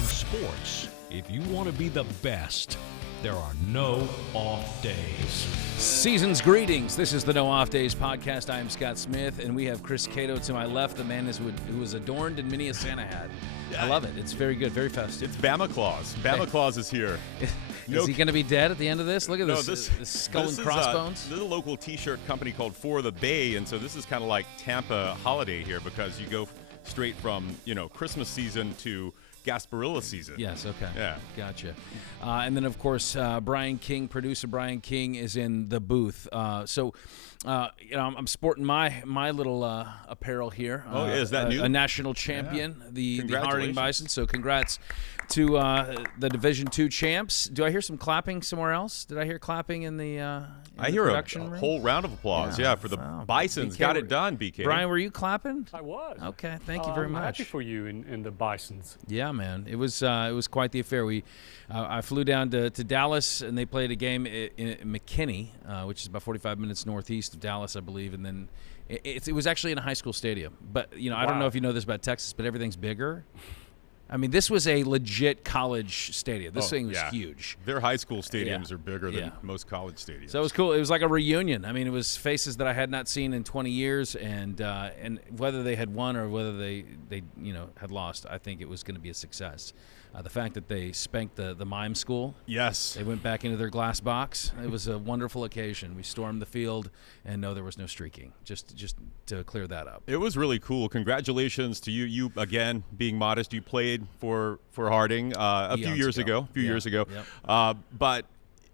In sports, if you want to be the best, there are no off days. Season's greetings. This is the No Off Days podcast. I am Scott Smith, and we have Chris Cato to my left, the man who was adorned in many a Santa hat. I love it. It's very good, very festive. It's Bama Claus. Bama Claus is here. Is he going to be dead at the end of this? Look at this skull and crossbones. This is a local T-shirt company called For the Bay, and so this is kind of like Tampa holiday here because you go straight from, Christmas season to Gasparilla season. Yes, okay. Yeah. Gotcha. And then, of course, Brian King, producer Brian King, is in the booth. I'm sporting my little apparel here. Is that new? A national champion, the Harding Bison. So congrats to the Division II champs. Do I hear some clapping somewhere else? Did I hear clapping in the I hear a room? whole round of applause, for the Bisons. Got it done, BK. Brian, were you clapping? I was. Okay, thank you very much. Happy for you in the Bisons. Yeah, man, it was quite the affair. I flew down to Dallas, and they played a game in McKinney, which is about 45 minutes northeast of Dallas, I believe, and then it was actually in a high school stadium. But I don't know if you know this about Texas, but everything's bigger. I mean, this was a legit college stadium. This thing was huge. Their high school stadiums are bigger than most college stadiums. So it was cool. It was like a reunion. I mean, it was faces that I had not seen in 20 years, and whether they had won or whether they had lost, I think it was going to be a success. The fact that they spanked the mime school. Yes. They went back into their glass box. It was a wonderful occasion. We stormed the field, and no, there was no streaking, just to clear that up. It was really cool. Congratulations to you. You, again, being modest, you played for Harding a few years ago. Yep. But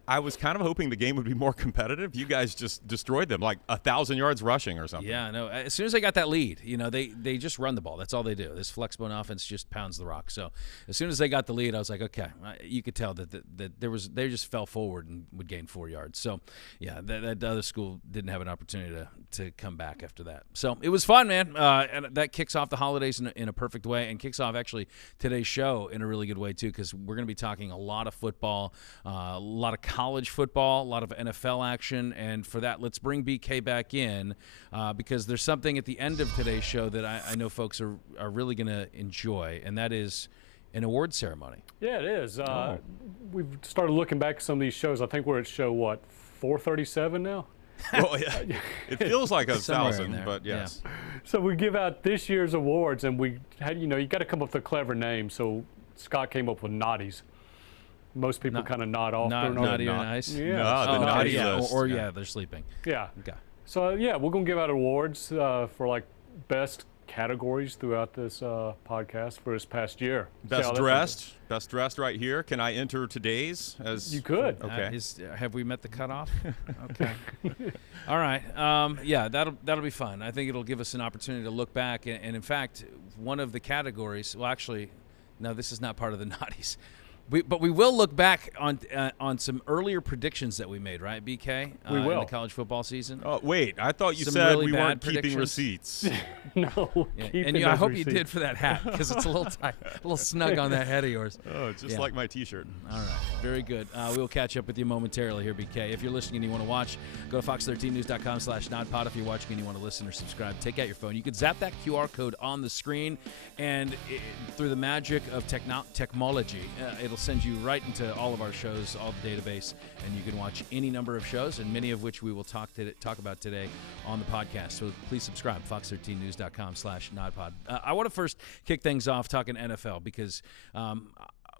I was kind of hoping the game would be more competitive. You guys just destroyed them, like 1,000 yards rushing or something. Yeah, no. As soon as they got that lead, they just run the ball. That's all they do. This flexbone offense just pounds the rock. So as soon as they got the lead, I was like, okay. You could tell that they just fell forward and would gain 4 yards. So yeah, that other school didn't have an opportunity to come back after that. So it was fun, man. And that kicks off the holidays in a perfect way, and kicks off actually today's show in a really good way too, because we're going to be talking a lot of football, a lot of college football, a lot of NFL action, and for that, let's bring BK back in because there's something at the end of today's show that I know folks are really going to enjoy, and that is an award ceremony. Yeah, it is. We've started looking back at some of these shows. I think we're at show, 437 now? Well, yeah, it feels like 1,000, but yes. Yeah. So we give out this year's awards, and we had, you got to come up with a clever name, so Scott came up with Noddies. Most people kind of nod off. Naughty or nice? Yeah. No, the naughty list. Or they're sleeping. Yeah. Okay. So, we're going to give out awards for, best categories throughout this podcast for this past year. Best dressed right here. Can I enter today's? You could. Okay. Have we met the cutoff? Okay. All right. That'll be fun. I think it'll give us an opportunity to look back. And in fact, one of the categories, well, actually, no, this is not part of the Noddies. But we will look back on some earlier predictions that we made, right, BK? We will. In the college football season. Oh, wait. I thought you Some said really we weren't bad keeping receipts. No. Yeah. And I hope you did for that hat because it's a little tight, a little snug on that head of yours. Oh, just like my T-shirt. All right. Very good. We will catch up with you momentarily here, BK. If you're listening and you want to watch, go to fox13news.com/nodpod. If you're watching and you want to listen or subscribe, take out your phone. You can zap that QR code on the screen, and through the magic of technology, it'll send you right into all of our shows, all the database, and you can watch any number of shows, and many of which we will talk about today on the podcast. So please subscribe, fox13news.com/nodpod. I want to first kick things off talking NFL because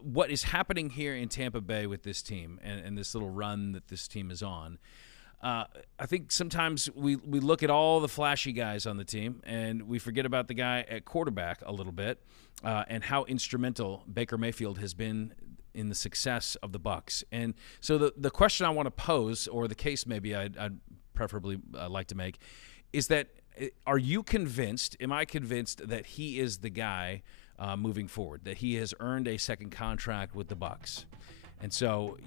what is happening here in Tampa Bay with this team and this little run that this team is on, I think sometimes we look at all the flashy guys on the team and we forget about the guy at quarterback a little bit and how instrumental Baker Mayfield has been in the success of the Bucs. And so the question I want to pose, or the case maybe I'd preferably like to make, is that am I convinced that he is the guy moving forward, that he has earned a second contract with the Bucs? And so,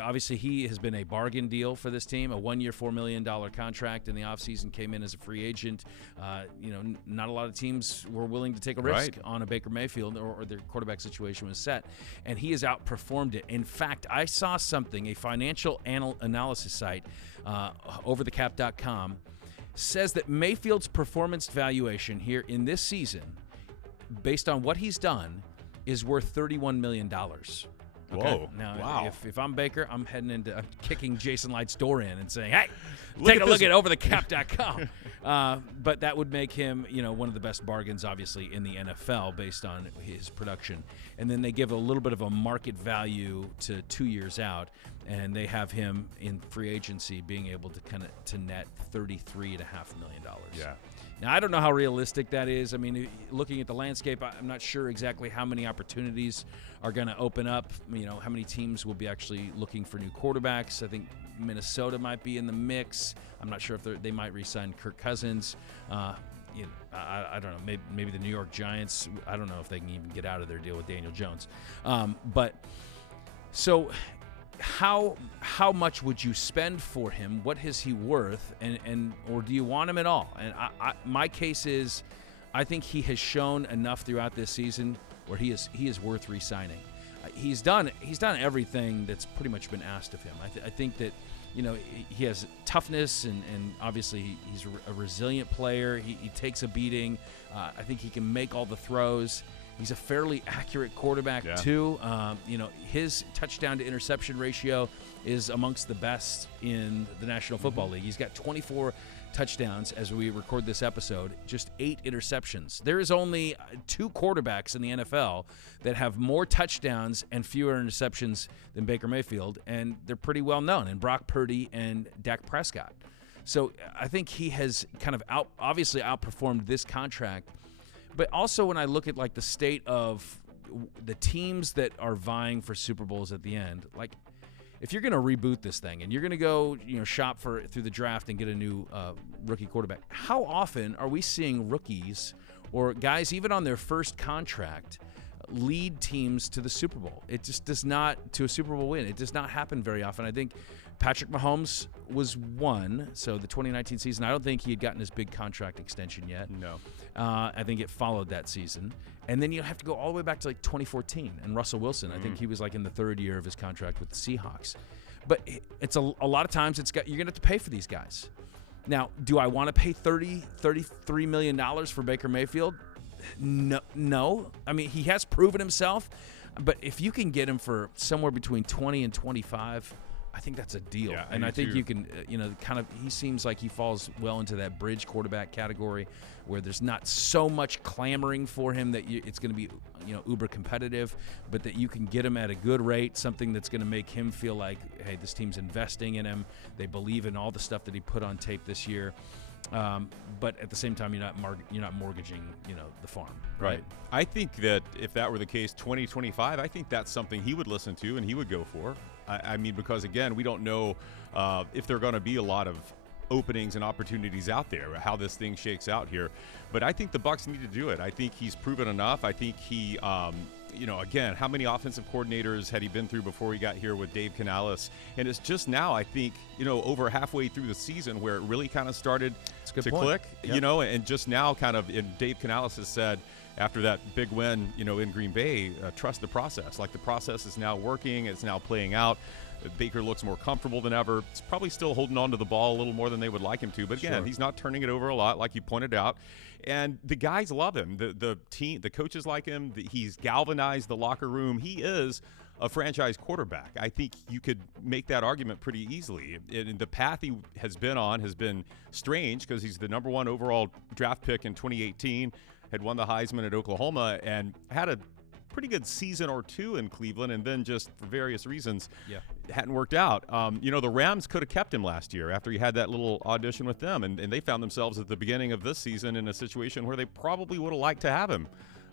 obviously, he has been a bargain deal for this team, a 1-year, $4 million contract in the offseason, came in as a free agent. Not a lot of teams were willing to take a risk on a Baker Mayfield, or their quarterback situation was set, and he has outperformed it. In fact, I saw something, a financial analysis site, overthecap.com, says that Mayfield's performance valuation here in this season, based on what he's done, is worth $31 million. Whoa. Now, wow. if I'm Baker, I'm kicking Jason Light's door in and saying, hey, Look take at a look this. at overthecap.com. But that would make him, one of the best bargains, obviously, in the NFL based on his production. And then they give a little bit of a market value to 2 years out, and they have him in free agency being able to net $33.5 million. Yeah. Now, I don't know how realistic that is. I mean, looking at the landscape, I'm not sure exactly how many opportunities are going to open up. How many teams will be actually looking for new quarterbacks. I think Minnesota might be in the mix. I'm not sure if they might re-sign Kirk Cousins. I don't know. Maybe the New York Giants. I don't know if they can even get out of their deal with Daniel Jones. So how much would you spend for him? What is he worth? And or do you want him at all? And my case is, I think he has shown enough throughout this season where he is worth re-signing. He's done everything that's pretty much been asked of him. I think that he has toughness and obviously he's a resilient player. He takes a beating. I think he can make all the throws. He's a fairly accurate quarterback, too. His touchdown to interception ratio is amongst the best in the National Football League. He's got 24 touchdowns as we record this episode, just 8 interceptions. There is only 2 quarterbacks in the NFL that have more touchdowns and fewer interceptions than Baker Mayfield, and they're pretty well known, and Brock Purdy and Dak Prescott. So I think he has kind of obviously outperformed this contract. But also when I look at the state of the teams that are vying for Super Bowls at the end, if you're going to reboot this thing and you're going to go shop through the draft and get a new rookie quarterback, how often are we seeing rookies or guys even on their first contract lead teams to the Super Bowl? It just does not, to a Super Bowl win. It does not happen very often. I think Patrick Mahomes was one, so the 2019 season. I don't think he had gotten his big contract extension yet. No. I think it followed that season. And then you have to go all the way back to 2014 and Russell Wilson. I think he was in the 3rd year of his contract with the Seahawks. But it's a lot of times you're going to have to pay for these guys. Now, do I want to pay $33 million for Baker Mayfield? No. I mean, he has proven himself. But if you can get him for somewhere between 20 and 25, I think that's a deal. Yeah, and I think you can, he seems like he falls well into that bridge quarterback category where there's not so much clamoring for him that it's going to be, uber competitive, but that you can get him at a good rate, something that's going to make him feel like, hey, this team's investing in him. They believe in all the stuff that he put on tape this year. But at the same time, you're not mortgaging, the farm. Right. I think that if that were the case, 2025, I think that's something he would listen to and he would go for. I mean, because again, we don't know if there are going to be a lot of openings and opportunities out there, how this thing shakes out here. But I think the Bucs need to do it. I think he's proven enough. I think he, again, how many offensive coordinators had he been through before he got here with Dave Canales? And it's just now, I think, over halfway through the season where it really kind of started to click, and just now kind of, and Dave Canales has said, after that big win, in Green Bay, trust the process. The process is now working. It's now playing out. Baker looks more comfortable than ever. He's probably still holding on to the ball a little more than they would like him to. But again, he's not turning it over a lot, like you pointed out. And the guys love him. The team, the coaches like him. He's galvanized the locker room. He is a franchise quarterback. I think you could make that argument pretty easily. And the path he has been on has been strange because he's the #1 overall draft pick in 2018. Had won the Heisman at Oklahoma and had a pretty good season or two in Cleveland, and then just for various reasons hadn't worked out. The Rams could have kept him last year after he had that little audition with them, and they found themselves at the beginning of this season in a situation where they probably would have liked to have him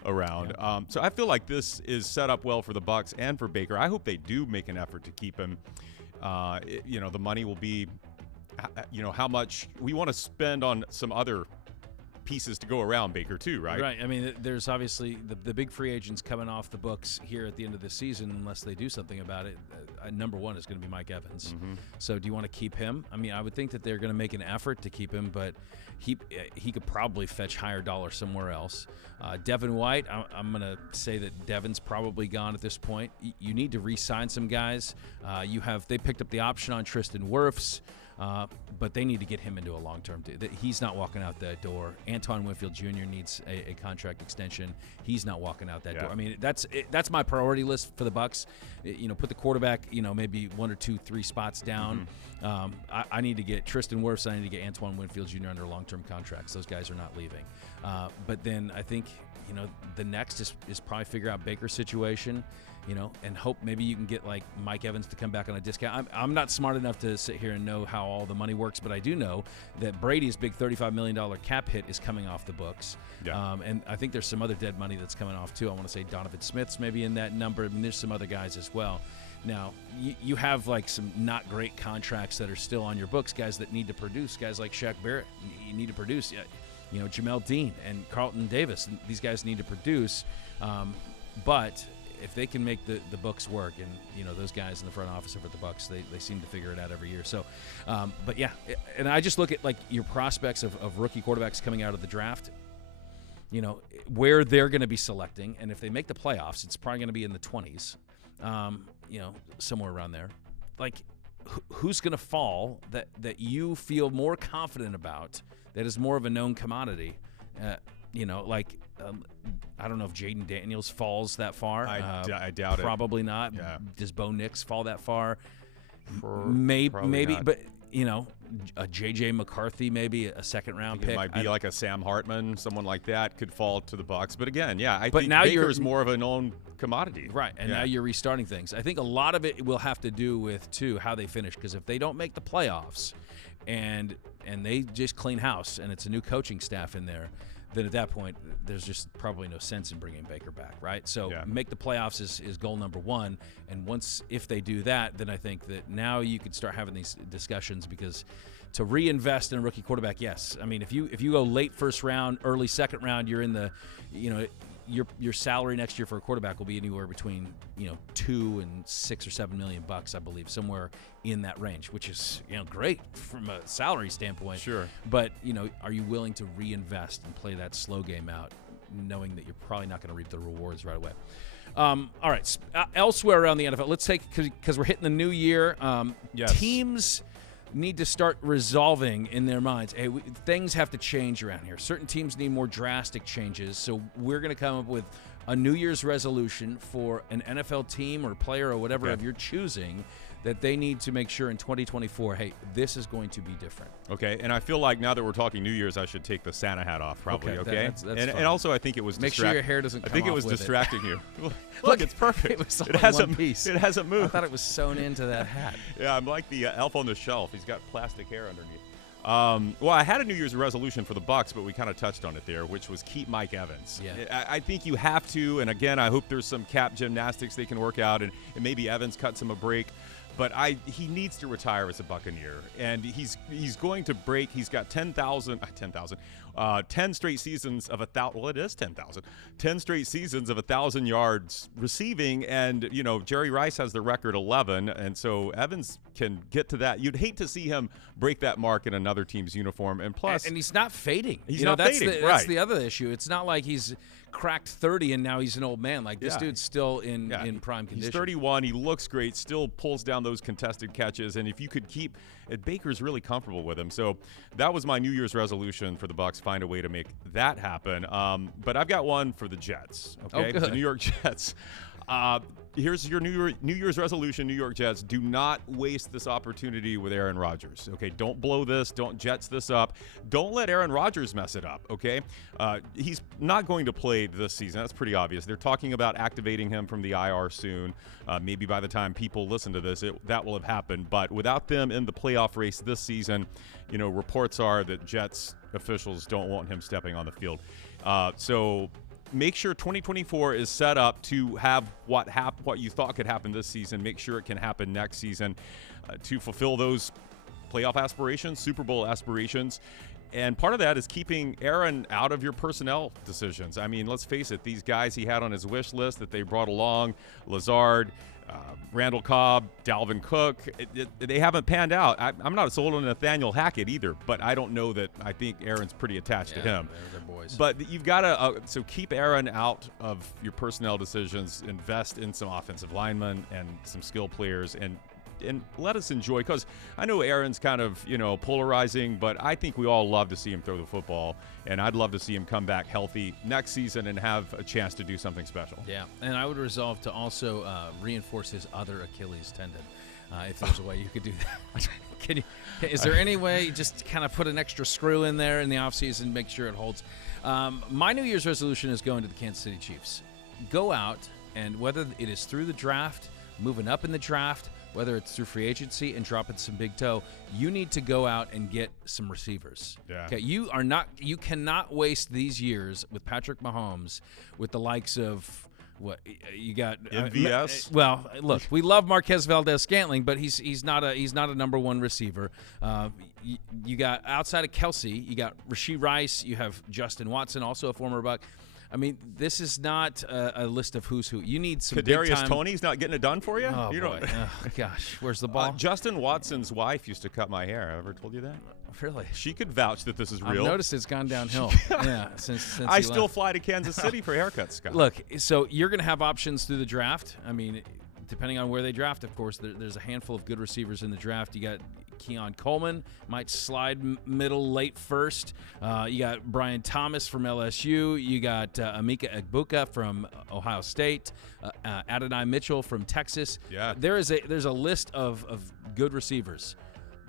around. So I feel like this is set up well for the Bucs and for Baker. I hope they do make an effort to keep him. The money will be, how much we want to spend on some other pieces to go around Baker too, right? Right. I mean, there's obviously the big free agents coming off the books here at the end of the season, unless they do something about it. #1 is going to be Mike Evans. So do you want to keep him? I mean, I would think that they're going to make an effort to keep him, but he could probably fetch higher dollar somewhere else. Devin White, I'm going to say that Devin's probably gone at this point. You need to re-sign some guys. They picked up the option on Tristan Wirfs. but they need to get him into a long-term deal. He's not walking out that door. Antoine Winfield Jr. needs a contract extension. He's not walking out that door. I mean, that's my priority list for the Bucs. Put the quarterback, maybe 1 or 2, 3 spots down. I need to get Tristan Wirfs. I need to get Antoine Winfield Jr. under long-term contracts. Those guys are not leaving. But then I think, the next is probably figure out Baker's situation, and hope maybe you can get like Mike Evans to come back on a discount. I'm not smart enough to sit here and know how all the money works, but I do know that Brady's big $35 million cap hit is coming off the books. Yeah. And I think there's some other dead money that's coming off too. I want to say Donovan Smith's maybe in that number. I mean, there's some other guys as well. Now, you have like some not great contracts that are still on your books, guys that need to produce, guys like Shaq Barrett, you need to produce. Jamel Dean and Carlton Davis, these guys need to produce. But if they can make the books work, and those guys in the front office over at the Bucs, they seem to figure it out every year. So, but yeah, and I just look at like your prospects of rookie quarterbacks coming out of the draft. Where they're going to be selecting, and if they make the playoffs, it's probably going to be in the 20s. Somewhere around there. Like, who's going to fall that you feel more confident about? That is more of a known commodity. I don't know if Jaden Daniels falls that far. I doubt it. Probably not. Yeah. Does Bo Nix fall that far? Maybe not. But a J.J. McCarthy, maybe a second-round pick. It might be like a Sam Hartman, someone like that could fall to the Bucs. But again, I but think now Baker's more of a known commodity. Right, and now you're restarting things. I think a lot of it will have to do with, too, how they finish. Because if they don't make the playoffs and they just clean house and it's a new coaching staff in there, then at that point, there's just probably no sense in bringing Baker back, right? So make the playoffs is goal number one. And if they do that, then I think that now you could start having these discussions, because to reinvest in a rookie quarterback, yes. I mean, if you go late first round, early second round, you're in the, your salary next year for a quarterback will be anywhere between $2 and $6 or $7 million, I believe, somewhere in that range, which is great from a salary standpoint. Sure. But are you willing to reinvest and play that slow game out, knowing that you're probably not going to reap the rewards right away? All right. Elsewhere around the NFL, let's take, because we're hitting the new year. Teams need to start resolving in their minds, hey, things have to change around here. Certain teams need more drastic changes, so we're going to come up with a New Year's resolution for an NFL team or player or whatever of your choosing, that they need to make sure in 2024, hey, this is going to be different. Okay, and I feel like now that we're talking New Year's, I should take the Santa hat off, probably. Okay, that's and also I think it was make sure your hair doesn't come off. I think it was with distracting you. Look, it's perfect. It hasn't one piece. It hasn't moved. I thought it was sewn into that hat. Yeah, I'm like the elf on the shelf. He's got plastic hair underneath. Well, I had a New Year's resolution for the Bucs, but we kind of touched on it there, which was keep Mike Evans. Yeah. I think you have to, and again, I hope there's some cap gymnastics they can work out, and maybe Evans cuts him a break. But he needs to retire as a Buccaneer, and he's going to break. He's got 10 straight seasons of 1,000. Well, it is 10,000. 10 straight seasons of 1,000 yards receiving, and Jerry Rice has the record 11, and so Evans can get to that. You'd hate to see him break that mark in another team's uniform, and plus, and he's not fading. He's not fading. That's the other issue. It's not like he's cracked 30 and now he's an old man. Like, this dude's still in prime condition. He's 31. He looks great. Still pulls down those contested catches. And if you could keep – Baker's really comfortable with him. So that was my New Year's resolution for the Bucs, find a way to make that happen. But I've got one for the Jets, okay? Oh, good. The New York Jets. Here's your New Year's resolution, New York Jets. Do not waste this opportunity with Aaron Rodgers, okay? Don't blow this. Don't Jets this up. Don't let Aaron Rodgers mess it up, okay? He's not going to play this season. That's pretty obvious. They're talking about activating him from the IR soon. Maybe by the time people listen to this, that will have happened. But without them in the playoff race this season, reports are that Jets officials don't want him stepping on the field. So make sure 2024 is set up to have what you thought could happen this season. Make sure it can happen next season to fulfill those playoff aspirations, Super Bowl aspirations. And part of that is keeping Aaron out of your personnel decisions. I mean, let's face it, these guys he had on his wish list that they brought along, Lazard, Randall Cobb, Dalvin Cook, they haven't panned out. I'm not sold on Nathaniel Hackett either, but I don't know that I think Aaron's pretty attached to him. They're boys. But you've got to so keep Aaron out of your personnel decisions, invest in some offensive linemen and some skill players, and and let us enjoy, because I know Aaron's kind of, polarizing, but I think we all love to see him throw the football, and I'd love to see him come back healthy next season and have a chance to do something special. Yeah, and I would resolve to also reinforce his other Achilles tendon, if there's a way you could do that. Is there any way you just kind of put an extra screw in there in the offseason, make sure it holds? My New Year's resolution is going to the Kansas City Chiefs. Go out, and whether it is through the draft, moving up in the draft, whether it's through free agency and dropping some big toe, you need to go out and get some receivers. Yeah. Okay, you cannot waste these years with Patrick Mahomes with the likes of what you got. MVS. Well, look, we love Marquez Valdez-Scantling, but he's not a number one receiver. You got outside of Kelsey, you got Rashee Rice, you have Justin Watson, also a former Buck. I mean, this is not a list of who's who. You need some Kadarius big time. Toney's not getting it done for you? Oh, boy. Gosh, where's the ball? Justin Watson's wife used to cut my hair. I ever told you that? Really? She could vouch that this is real. I've noticed it's gone downhill. Yeah, since I he still left. fly to Kansas City for haircuts, Scott. Look, so you're going to have options through the draft. I mean, depending on where they draft, of course, there's a handful of good receivers in the draft. You got Keon Coleman, might slide middle, late first. You got Brian Thomas from LSU. You got Emeka Egbuka from Ohio State. Adonai Mitchell from Texas. Yeah. There's a list of good receivers.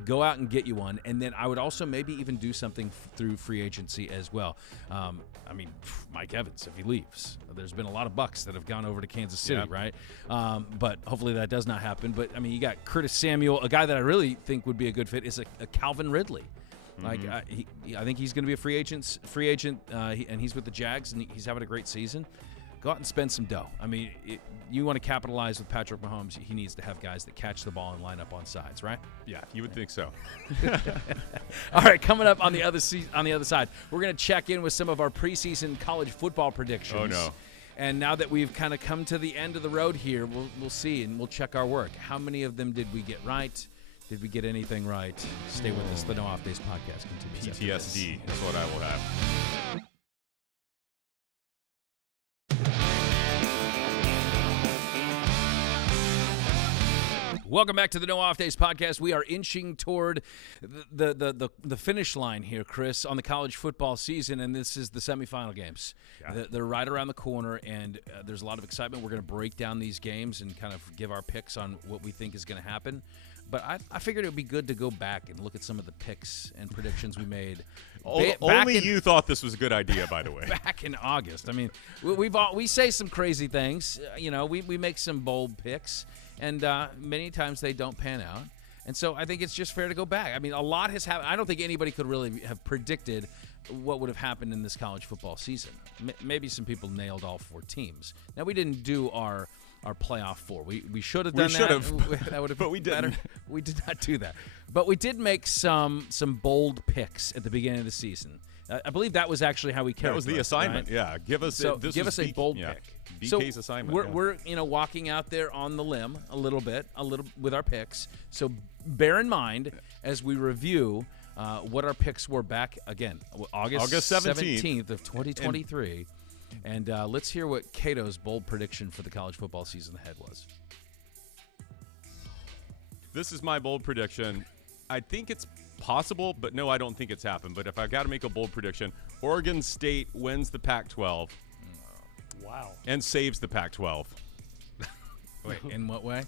Go out and get you one, and then I would also maybe even do something through free agency as well. I mean, Mike Evans, if he leaves. There's been a lot of Bucs that have gone over to Kansas City, Yep. right? But hopefully that does not happen. But, I mean, you got Curtis Samuel. A guy that I really think would be a good fit is a Calvin Ridley. Like I think he's going to be a free agent, and he's with the Jags, and he's having a great season. Go out and spend some dough. I mean, you want to capitalize with Patrick Mahomes, he needs to have guys that catch the ball and line up on sides, right? Yeah, you would think so. All right, coming up on the other side, we're going to check in with some of our preseason college football predictions. Oh, no. And now that we've kind of come to the end of the road here, we'll see and we'll check our work. How many of them did we get right? Did we get anything right? Stay with us. The No Off Days podcast continues. PTSD is what I will have. Welcome back to the No Off Days podcast. We are inching toward the finish line here, Chris, on the college football season, and this is the semifinal games. Yeah. They're right around the corner, and there's a lot of excitement. We're going to break down these games and kind of give our picks on what we think is going to happen. But I figured it would be good to go back and look at some of the picks and predictions we made. Only you thought this was a good idea, by the way. Back in August. I mean, we say some crazy things. We make some bold picks, and many times they don't pan out. And so I think it's just fair to go back. I mean, a lot has happened. I don't think anybody could really have predicted what would have happened in this college football season. Maybe some people nailed all four teams. Now, we didn't do our playoff four. We should have done that. That would have but we been better. didn't. We did not do that. But we did make some bold picks at the beginning of the season. I believe that was actually how we carried. That was the assignment. Right? Yeah, give us a bold pick. BK's assignment. We're walking out there on the limb a little bit with our picks. So bear in mind as we review what our picks were back again August 17th of 2023. And let's hear what Cato's bold prediction for the college football season ahead was. This is my bold prediction. I think it's possible, but no, I don't think it's happened. But if I got to make a bold prediction, Oregon State wins the Pac-12. Wow. And saves the Pac-12. Wait, in what way?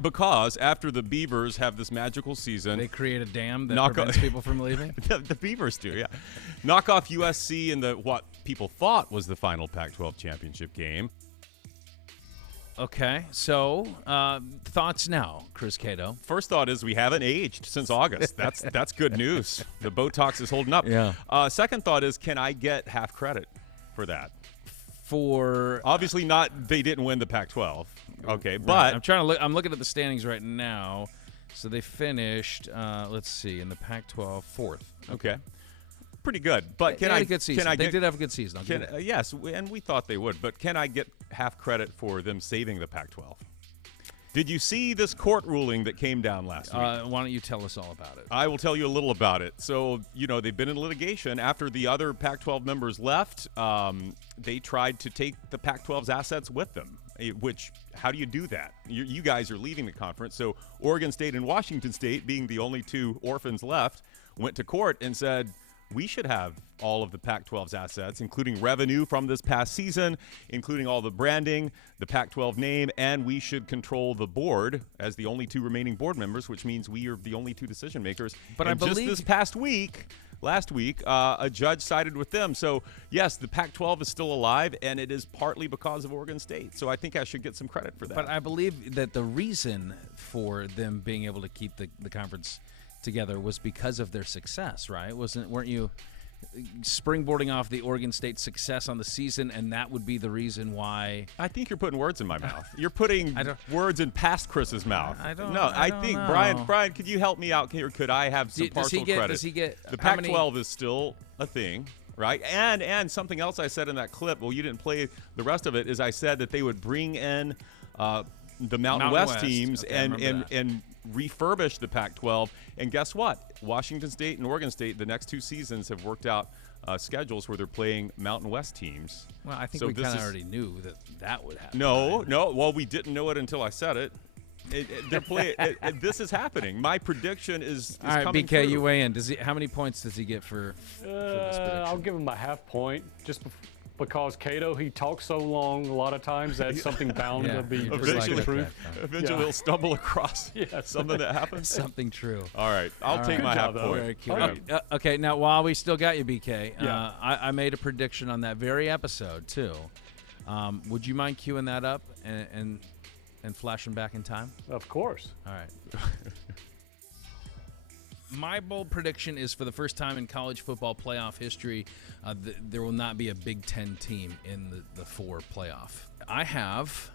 Because after the Beavers have this magical season, they create a dam that prevents people from leaving? The Beavers do, yeah. Knock off USC in what people thought was the final Pac-12 championship game. Okay, so thoughts now, Chris Cato. First thought is we haven't aged since August. That's good news. The Botox is holding up. Yeah. Second thought is, can I get half credit for that? For obviously not. They didn't win the Pac-12. Okay, right. but I'm trying to look. I'm looking at the standings right now. So they finished. Let's see, in the Pac-12, fourth. Okay. Pretty good, but they had a good season. They did have a good season. Yes, and we thought they would, but can I get half credit for them saving the Pac-12? Did you see this court ruling that came down last week? Why don't you tell us all about it? I will tell you a little about it. So, they've been in litigation. After the other Pac-12 members left, they tried to take the Pac-12's assets with them. which how do you do that? You guys are leaving the conference. So Oregon State and Washington State, being the only two orphans left, went to court and said, we should have all of the Pac-12's assets, including revenue from this past season, including all the branding, the Pac-12 name, and we should control the board as the only two remaining board members, which means we are the only two decision makers. But and I believe just this past week, last week, a judge sided with them. So, yes, the Pac-12 is still alive, and it is partly because of Oregon State. So I think I should get some credit for that. But I believe that the reason for them being able to keep the conference together was because of their success, right? Weren't you springboarding off the Oregon State success on the season, and that would be the reason why? I think you're putting words in my mouth. You're putting words in past Chris's mouth. I don't think know. Brian, could you help me out here? Could I have some partial credit? Does he get the Pac-12 is still a thing, right? And something else I said in that clip, well, you didn't play the rest of it, is I said that they would bring in the Mountain West teams and refurbish the Pac-12. And guess what? Washington State and Oregon State, the next two seasons, have worked out schedules where they're playing Mountain West teams. Well, I think we kind of already knew that would happen. No. Well, we didn't know it until I said it. This is happening. My prediction is all right, coming BK, true. you weigh in. How many points does he get for this prediction? I'll give him a half point just because Cato, he talks so long a lot of times that's something bound to be eventually true. Eventually he'll stumble across something that happens. Something true. All right, I'll take my half point. Okay, now while we still got you, BK, I made a prediction on that very episode too. Would you mind queuing that up and flashing back in time? Of course. All right. My bold prediction is for the first time in college football playoff history, there will not be a Big Ten team in the 4 playoff. I have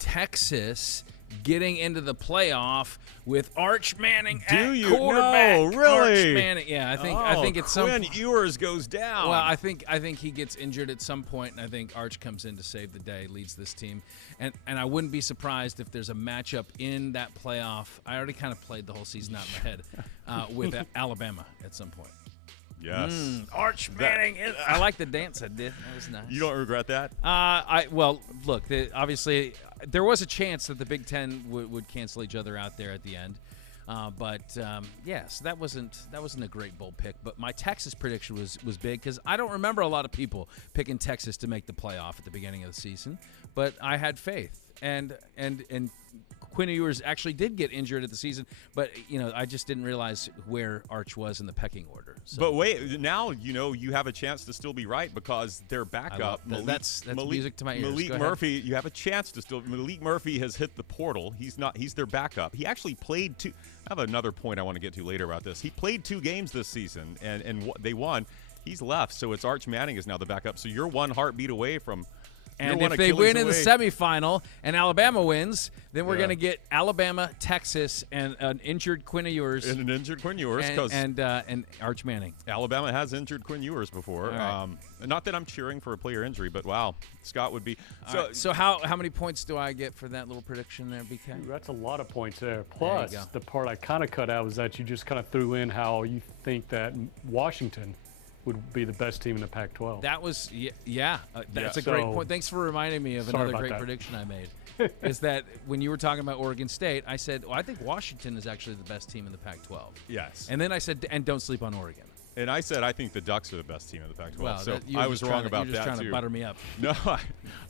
Texas getting into the playoff with Arch Manning at quarterback. No, really? Arch Manning. Yeah, I think it's Quinn Ewers goes down. Well, I think he gets injured at some point, and I think Arch comes in to save the day, leads this team, and I wouldn't be surprised if there's a matchup in that playoff. I already kind of played the whole season out in my head with Alabama at some point. Yes. Arch Manning. I like the dance I did. That was nice. You don't regret that? Well, look, obviously there was a chance that the Big Ten would cancel each other out there at the end. Yes, that wasn't a great bold pick. But my Texas prediction was big because I don't remember a lot of people picking Texas to make the playoff at the beginning of the season. But I had faith, and Quinn Ewers actually did get injured at the season. But I just didn't realize where Arch was in the pecking order. So. But wait, now you have a chance to still be right because their backup. That's music to my ears. Malik Murphy, you have a chance to still. Malik Murphy has hit the portal. He's their backup. He actually played 2. I have another point I want to get to later about this. He played 2 games this season, and they won. He's left, so it's Arch Manning is now the backup. So you're one heartbeat away from. And if they win in the semifinal and Alabama wins, then we're going to get Alabama, Texas, and an injured Quinn Ewers. And an injured Quinn Ewers. And Arch Manning. Alabama has injured Quinn Ewers before. Right. Not that I'm cheering for a player injury, but wow, Scott would be. So how many points do I get for that little prediction there, BK? That's a lot of points there. Plus, the part I kind of cut out was that you just kind of threw in how you think that Washington would be the best team in the Pac-12. That was, that's a great point. Thanks for reminding me of another great prediction I made. Is that when you were talking about Oregon State, I said, I think Washington is actually the best team in the Pac-12. Yes. And then I said, and don't sleep on Oregon. And I said I think the Ducks are the best team in the Pac-12. Well, so I was wrong about that, too. You're just trying to butter me up. No,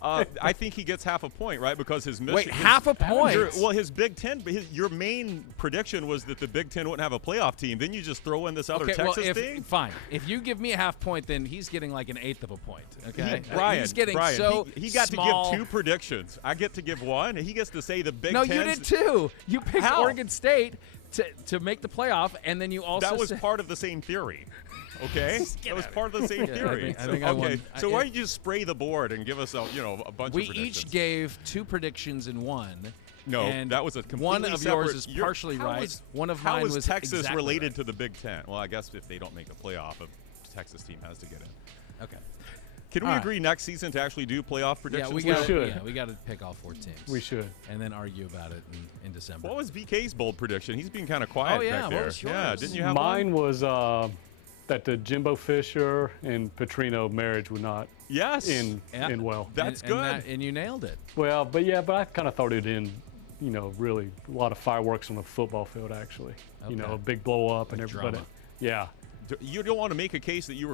I think he gets half a point, right? Because his mission. Wait, half a point? His Big Ten, your main prediction was that the Big Ten wouldn't have a playoff team. Then you just throw in this other Texas thing? Fine. If you give me a half point, then he's getting like an eighth of a point, okay? He's getting so he got small. to give 2 predictions. I get to give 1. He gets to say the Big Ten. No, you did too. You picked Oregon State to make the playoff, and a also that was part of the same theory. Okay, that was part of the same theory. I think I won. So why don't you just spray the board and give us a bunch of predictions? We each gave 2 predictions in one. No, and that was a completely one of separate, yours is partially right. One of mine was How is Texas exactly related right. to the Big Ten? Well, I guess if they don't make a playoff, a Texas team has to get in. Okay. Can we agree next season to actually do playoff predictions? We should. Yeah, we got to pick all 4 teams. We should. And then argue about it in December. What was BK's bold prediction? He's being kind of quiet back there. What was yours? Yeah, didn't you have Mine one? was that the Jimbo Fisher and Petrino marriage would not Yes. end well. That's good. And you nailed it. Well, but I kind of thought it'd end, really a lot of fireworks on the football field, actually. Okay. A big blow up and Like everybody. drama. Yeah. You don't want to make a case that you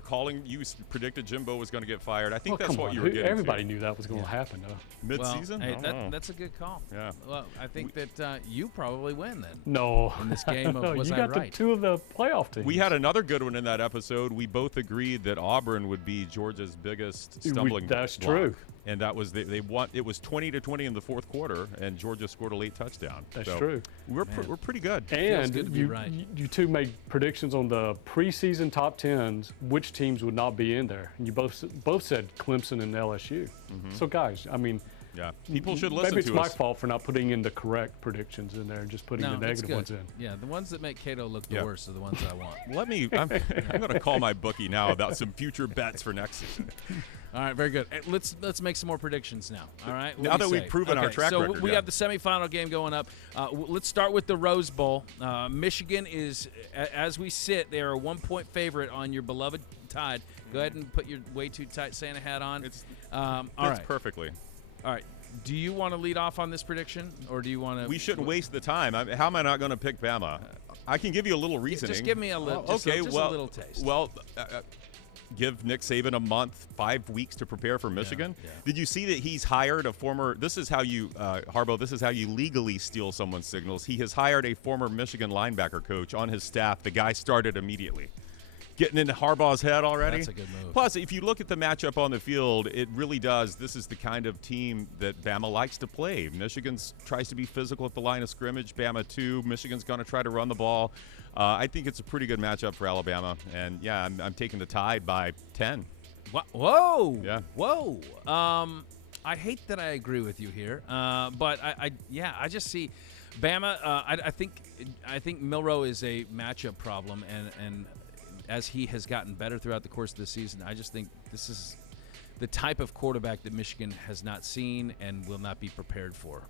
predicted Jimbo was going to get fired. I think that's come what on. you were getting Everybody to. knew that was going to happen, though. Mid-season? Well, hey, I don't know. that's a good call. Yeah. Well, I think that you probably win then. No. In this game of Was you I got Right? the two of the playoff teams. We had another good one in that episode. We both agreed that Auburn would be Georgia's biggest stumbling That's block. true. And that was they won. It was 20-20 in the fourth quarter, and Georgia scored a late touchdown. That's So true. We're pretty good. And good to be you, right. you two made predictions on the preseason top 10s, which teams would not be in there. And you both said Clemson and LSU. So, guys, I mean, Yeah, people should listen maybe it's to my us. fault for not putting in the correct predictions in there and just putting No, the it's negative good. ones in. Yeah, the ones that make Cato look the Yeah. worst are the ones I want. I'm going to call my bookie now about some future bets for next season. All right, very good. Let's make some more predictions now. All right. What Now do you that we've say? proven our Okay, track so record, we yeah. have the semifinal game going up. Let's start with the Rose Bowl. Michigan is, as we sit, they are a 1-point favorite on your beloved Tide. Go ahead and put your way too tight Santa hat on. All Fits right. perfectly. All right. Do you want to lead off on this prediction, or do you want to? We shouldn't waste the time. How am I not going to pick Bama? I can give you a little reasoning. Just give me a little. Oh, just okay, a little taste. Well, give Nick Saban a month, 5 weeks to prepare for Michigan. yeah. Did you see that he's hired a former? This is how you, Harbaugh. This is how you legally steal someone's signals. He has hired a former Michigan linebacker coach on his staff. The guy started immediately. Getting into Harbaugh's head already. That's a good move. Plus, if you look at the matchup on the field, it really does. This is the kind of team that Bama likes to play. Michigan tries to be physical at the line of scrimmage. Bama too. Michigan's going to try to run the ball. I think it's a pretty good matchup for Alabama. And, yeah, I'm taking the Tide by 10. Whoa. Yeah. Whoa. I hate that I agree with you here, but I just see Bama. I think Milroe is a matchup problem, and as he has gotten better throughout the course of the season, I just think this is the type of quarterback that Michigan has not seen and will not be prepared for.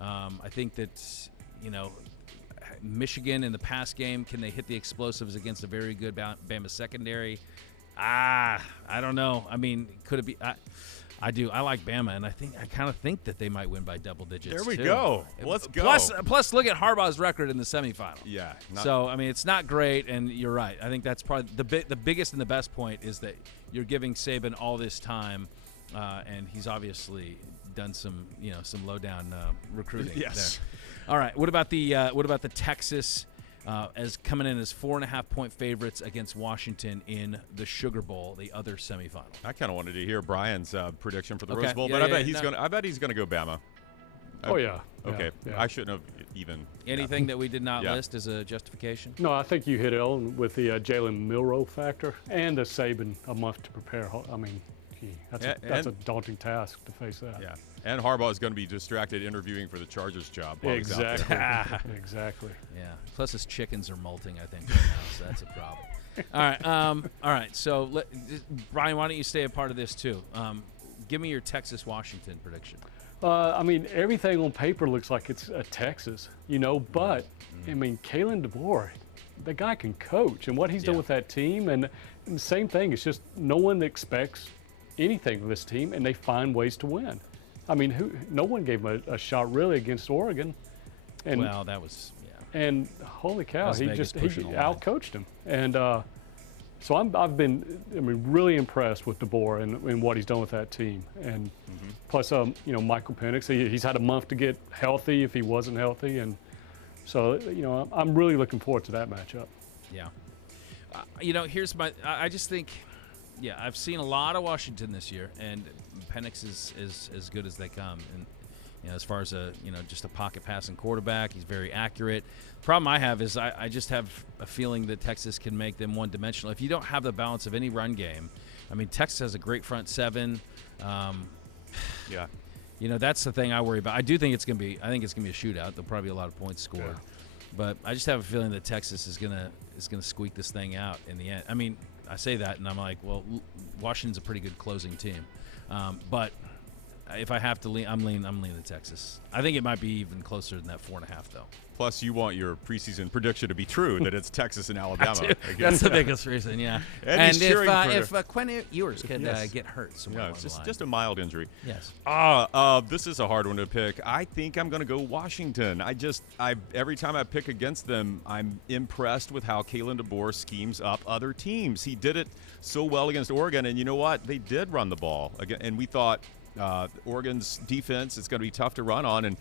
I think that, Michigan in the pass game, can they hit the explosives against a very good Bama secondary? I don't know. I mean, could it be? I do. I like Bama, and I kind of think that they might win by double digits. There we too. go. Let's go. Plus, look at Harbaugh's record in the semifinal. Yeah. So I mean, it's not great, and you're right. I think that's probably the biggest and the best point is that you're giving Saban all this time, and he's obviously done some lowdown recruiting. Yes. There. All right. What about the Texas? As coming in as 4.5-point favorites against Washington in the Sugar Bowl, the other semifinal. I kind of wanted to hear Brian's prediction for the Okay. Rose Bowl, Yeah, but yeah, I bet he's gonna go Bama. Oh, yeah. Okay. Yeah. I shouldn't have even. Anything that we did not Yeah. list as a justification? No, I think you hit it on with the Jalen Milroe factor and the Saban a month to prepare. I mean, that's a daunting task to face that. Yeah. And Harbaugh is going to be distracted interviewing for the Chargers job. While he's out there. Exactly. Exactly. Yeah. Plus, his chickens are molting, I think, right now, so that's a problem. All right. So, Brian, why don't you stay a part of this too? Give me your Texas-Washington prediction. I mean, everything on paper looks like it's Texas, but I mean, Kalen DeBoer, the guy can coach, and what he's done with that team, and the same thing. It's just no one expects anything from this team, and they find ways to win. I mean, no one gave him a shot really against Oregon, and Well, that was and holy cow, Las he Vegas pushing the line. outcoached him, and so I've been really impressed with DeBoer and what he's done with that team, and plus Michael Penix, he's had a month to get healthy if he wasn't healthy, and so I'm really looking forward to that matchup. Yeah. Here's I just think, I've seen a lot of Washington this year, and Penix is as good as they come. And, as far as just a pocket passing quarterback, he's very accurate. Problem I have is I just have a feeling that Texas can make them one-dimensional. If you don't have the balance of any run game, I mean, Texas has a great front seven. Yeah. That's the thing I worry about. I think it's gonna be a shootout. There'll probably be a lot of points scored. Yeah. But I just have a feeling that Texas is gonna squeak this thing out in the end. I mean, I say that, and I'm like, well, Washington's a pretty good closing team, but if I have to lean, I'm leaning to Texas. I think it might be even closer than that 4.5 though. Plus, you want your preseason prediction to be true that it's Texas and Alabama. That's the biggest reason, yeah. And if Quinn Ewers could get hurt, just a mild injury. Yes. This is a hard one to pick. I think I'm going to go Washington. Every time I pick against them, I'm impressed with how Kalen DeBoer schemes up other teams. He did it so well against Oregon, and you know what? They did run the ball again, and we thought Oregon's defense is going to be tough to run on, and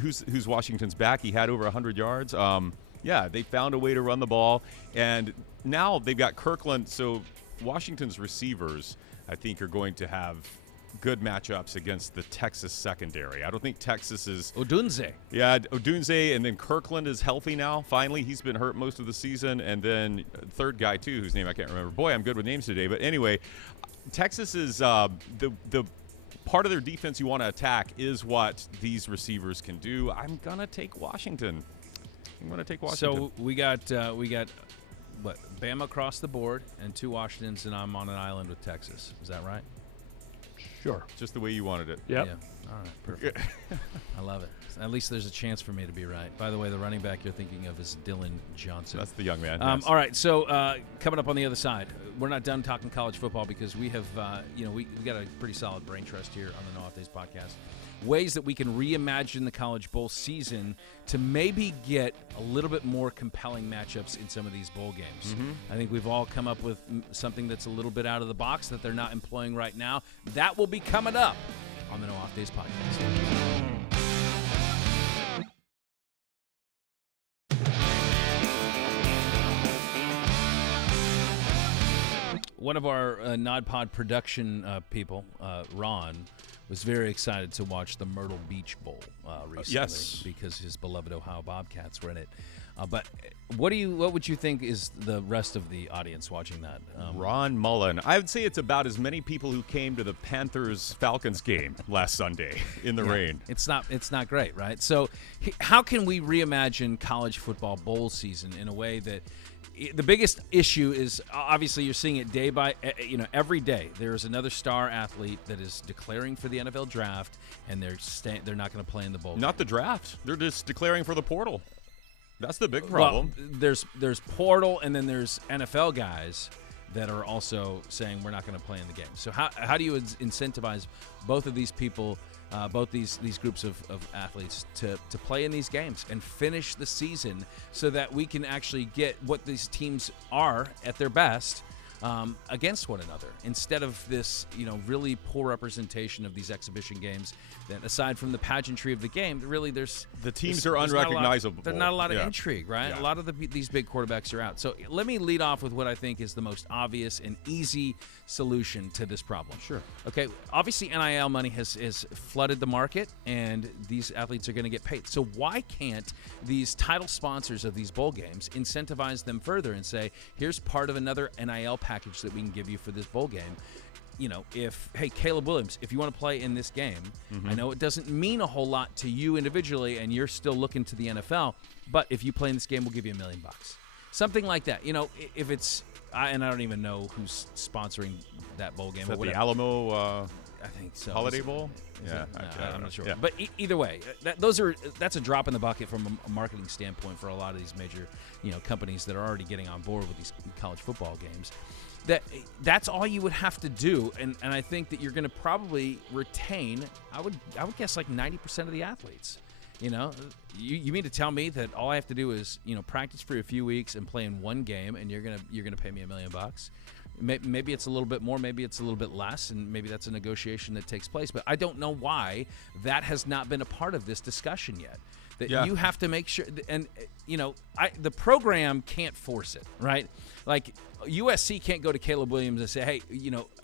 who's Washington's back? He had over 100 yards. They found a way to run the ball, and now they've got Kirkland. So Washington's receivers, I think, are going to have good matchups against the Texas secondary. I don't think Texas is Odunze. Yeah, Odunze, and then Kirkland is healthy now. Finally, he's been hurt most of the season, and then third guy too, whose name I can't remember. Boy, I'm good with names today. But anyway, Texas is the part of their defense you want to attack is what these receivers can do. I'm gonna take Washington. So we got what, Bama across the board and 2 Washingtons, and I'm on an island with Texas. Is that right? Sure. Just the way you wanted it. Yep. Yeah. All right. Perfect. I love it. At least there's a chance for me to be right. By the way, the running back you're thinking of is Dylan Johnson. That's the young man. Yes. All right. So coming up on the other side, we're not done talking college football because we have, we got a pretty solid brain trust here on the No Off Days podcast. Ways that we can reimagine the College Bowl season to maybe get a little bit more compelling matchups in some of these bowl games. Mm-hmm. I think we've all come up with something that's a little bit out of the box that they're not employing right now. That will be coming up on the No Off Days podcast. One of our NodPod production people, Ron, was very excited to watch the Myrtle Beach Bowl recently because his beloved Ohio Bobcats were in it. But what would you think is the rest of the audience watching that? Ron Mullen. I would say it's about as many people who came to the Panthers-Falcons game last Sunday in the rain. It's not great, right? So how can we reimagine college football bowl season in a way that the biggest issue is obviously you're seeing it day by, every day. There's another star athlete that is declaring for the NFL draft, and they're not going to play in the bowl. Not the draft. They're just declaring for the portal. That's the big problem. Well, there's portal, and then there's NFL guys that are also saying we're not going to play in the game. So how do you incentivize both of these people, both these groups of athletes to play in these games and finish the season so that we can actually get what these teams are at their best against one another, instead of this really poor representation of these exhibition games that, aside from the pageantry of the game, really the teams are unrecognizable. There's not a lot of intrigue, right? Yeah. A lot of these big quarterbacks are out. So let me lead off with what I think is the most obvious and easy solution to this problem. Sure. Okay, obviously NIL money has flooded the market, and these athletes are going to get paid. So why can't these title sponsors of these bowl games incentivize them further and say, here's part of another NIL package that we can give you for this bowl game? Hey, Caleb Williams, if you want to play in this game, I know it doesn't mean a whole lot to you individually, and you're still looking to the NFL, but if you play in this game, we'll give you $1 million. Something like that. If it's, and I don't even know who's sponsoring that bowl game. Is that the Alamo I think so. Holiday Bowl? Yeah, I'm not sure. Yeah. But either way, that's a drop in the bucket from a marketing standpoint for a lot of these major companies that are already getting on board with these college football games. That's all you would have to do, and I think that you're going to probably retain, I would guess, like 90% of the athletes. You mean to tell me that all I have to do is practice for a few weeks and play in one game, and you're gonna pay me $1 million? Maybe it's a little bit more, maybe it's a little bit less, and maybe that's a negotiation that takes place. But I don't know why that has not been a part of this discussion yet. You have to make sure, and the program can't force it, right? Like USC can't go to Caleb Williams and say, hey,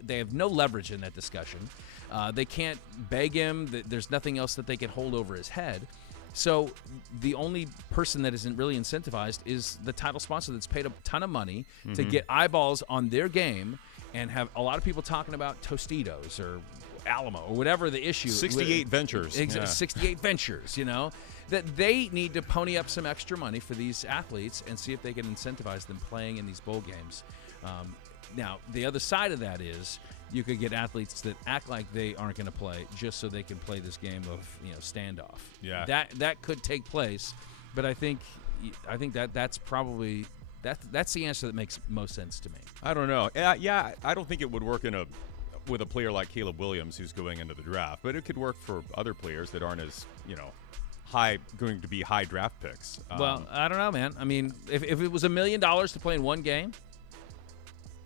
they have no leverage in that discussion. They can't beg him. There's nothing else that they can hold over his head. So the only person that isn't really incentivized is the title sponsor that's paid a ton of money to get eyeballs on their game and have a lot of people talking about Tostitos or Alamo or whatever the issue. 68 Ventures. 68 Ventures, that they need to pony up some extra money for these athletes and see if they can incentivize them playing in these bowl games. Now, the other side of that is you could get athletes that act like they aren't going to play just so they can play this game of standoff. Yeah, that could take place, but I think that's probably that's the answer that makes most sense to me. I don't know. Yeah, I don't think it would work with a player like Caleb Williams who's going into the draft, but it could work for other players that aren't as going to be high draft picks. Well, I don't know, man. I mean, if it was $1 million to play in one game.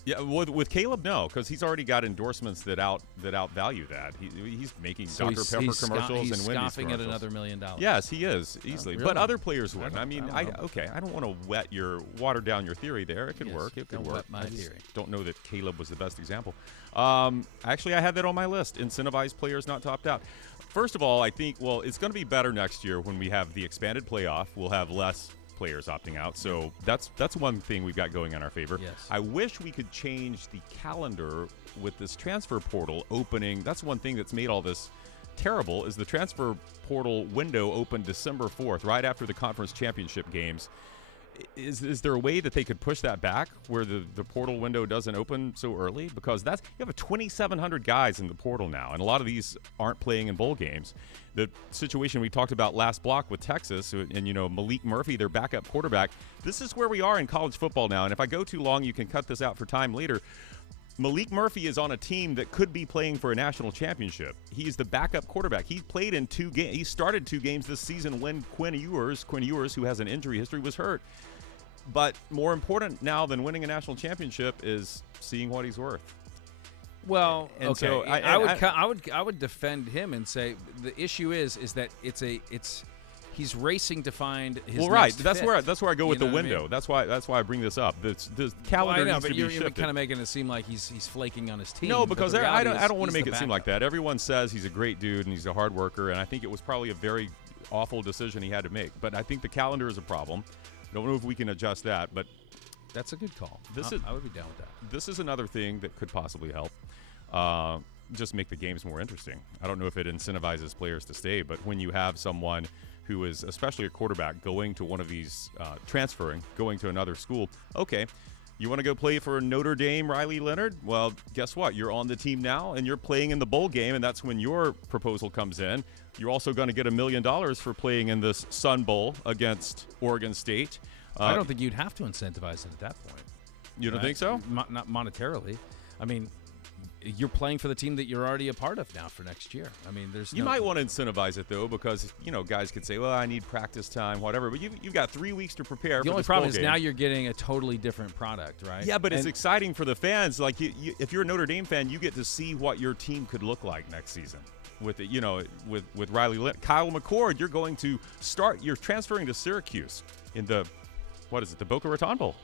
Yeah, with Caleb, no, because he's already got endorsements that outvalue that. He's making Dr. Pepper commercials and Wendy's commercials. He's scoffing at another $1 million. Yes, he is easily, really? But other players wouldn't. I don't want to water down your theory there. It could work. It could work. My theory. Don't know that Caleb was the best example. Actually, I had that on my list. Incentivize players not to opt out. First of all, I think it's going to be better next year when we have the expanded playoff. We'll have less players opting out, so that's one thing we've got going in our favor. Yes. I wish we could change the calendar with this transfer portal opening. That's one thing that's made all this terrible, is the transfer portal window opened December 4th, right after the conference championship games. Is there a way that they could push that back where the portal window doesn't open so early? Because you have 2,700 guys in the portal now, and a lot of these aren't playing in bowl games. The situation we talked about last block with Texas and Malik Murphy, their backup quarterback, this is where we are in college football now. And if I go too long, you can cut this out for time later. Malik Murphy is on a team that could be playing for a national championship. He's the backup quarterback. He played in 2 games. He started 2 games this season when Quinn Ewers, who has an injury history, was hurt. But more important now than winning a national championship is seeing what he's worth. Well, and okay. so I would defend him and say the issue is that he's racing to find his right. next That's fit. where I go with the window. I mean? That's why I bring this up. The calendar needs to be shifted. You're kind of making it seem like he's flaking on his team. No, because I don't want to make it seem like that. that. Everyone says he's a great dude and he's a hard worker, and I think it was probably a very awful decision he had to make. But I think the calendar is a problem. I don't know if we can adjust that, but that's a good call. I would be down with that. This is another thing that could possibly help. Just make the games more interesting. I don't know if it incentivizes players to stay, but when you have someone who is, especially a quarterback, going to one of these, going to another school, okay, you want to go play for Notre Dame, Riley Leonard? Well, guess what? You're on the team now, and you're playing in the bowl game, and that's when your proposal comes in. You're also going to get $1 million for playing in this Sun Bowl against Oregon State. I don't think you'd have to incentivize it at that point. You don't think so? Not monetarily. I mean, you're playing for the team that you're already a part of now for next year. I mean, you might want to incentivize it though, because guys could say, "Well, I need practice time, whatever." But you've got 3 weeks to prepare. The only problem is now you're getting a totally different product, right? Yeah, but it's exciting for the fans. Like, if you're a Notre Dame fan, you get to see what your team could look like next season. With with Riley Leonard, Kyle McCord, you're transferring to Syracuse in the Boca Raton Bowl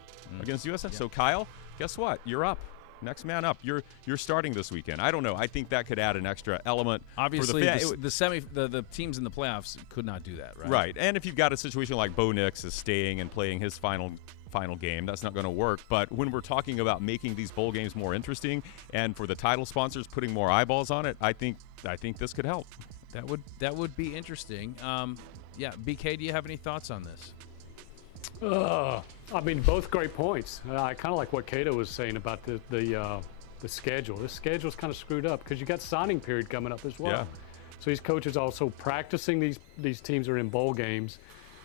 against USF. Yeah. So Kyle, guess what? You're up. Next man up. You're starting this weekend. I don't know. I think that could add an extra element. Obviously, the teams in the playoffs could not do that, right? Right. And if you've got a situation like Bo Nix is staying and playing his final game, that's not going to work. But when we're talking about making these bowl games more interesting and for the title sponsors putting more eyeballs on it, I think this could help. That would be interesting. Yeah, BK, do you have any thoughts on this? I mean, both great points. I kind of like what Cato was saying about the schedule. The schedule's kind of screwed up because you got signing period coming up as well. Yeah. So these coaches also practicing these teams are in bowl games,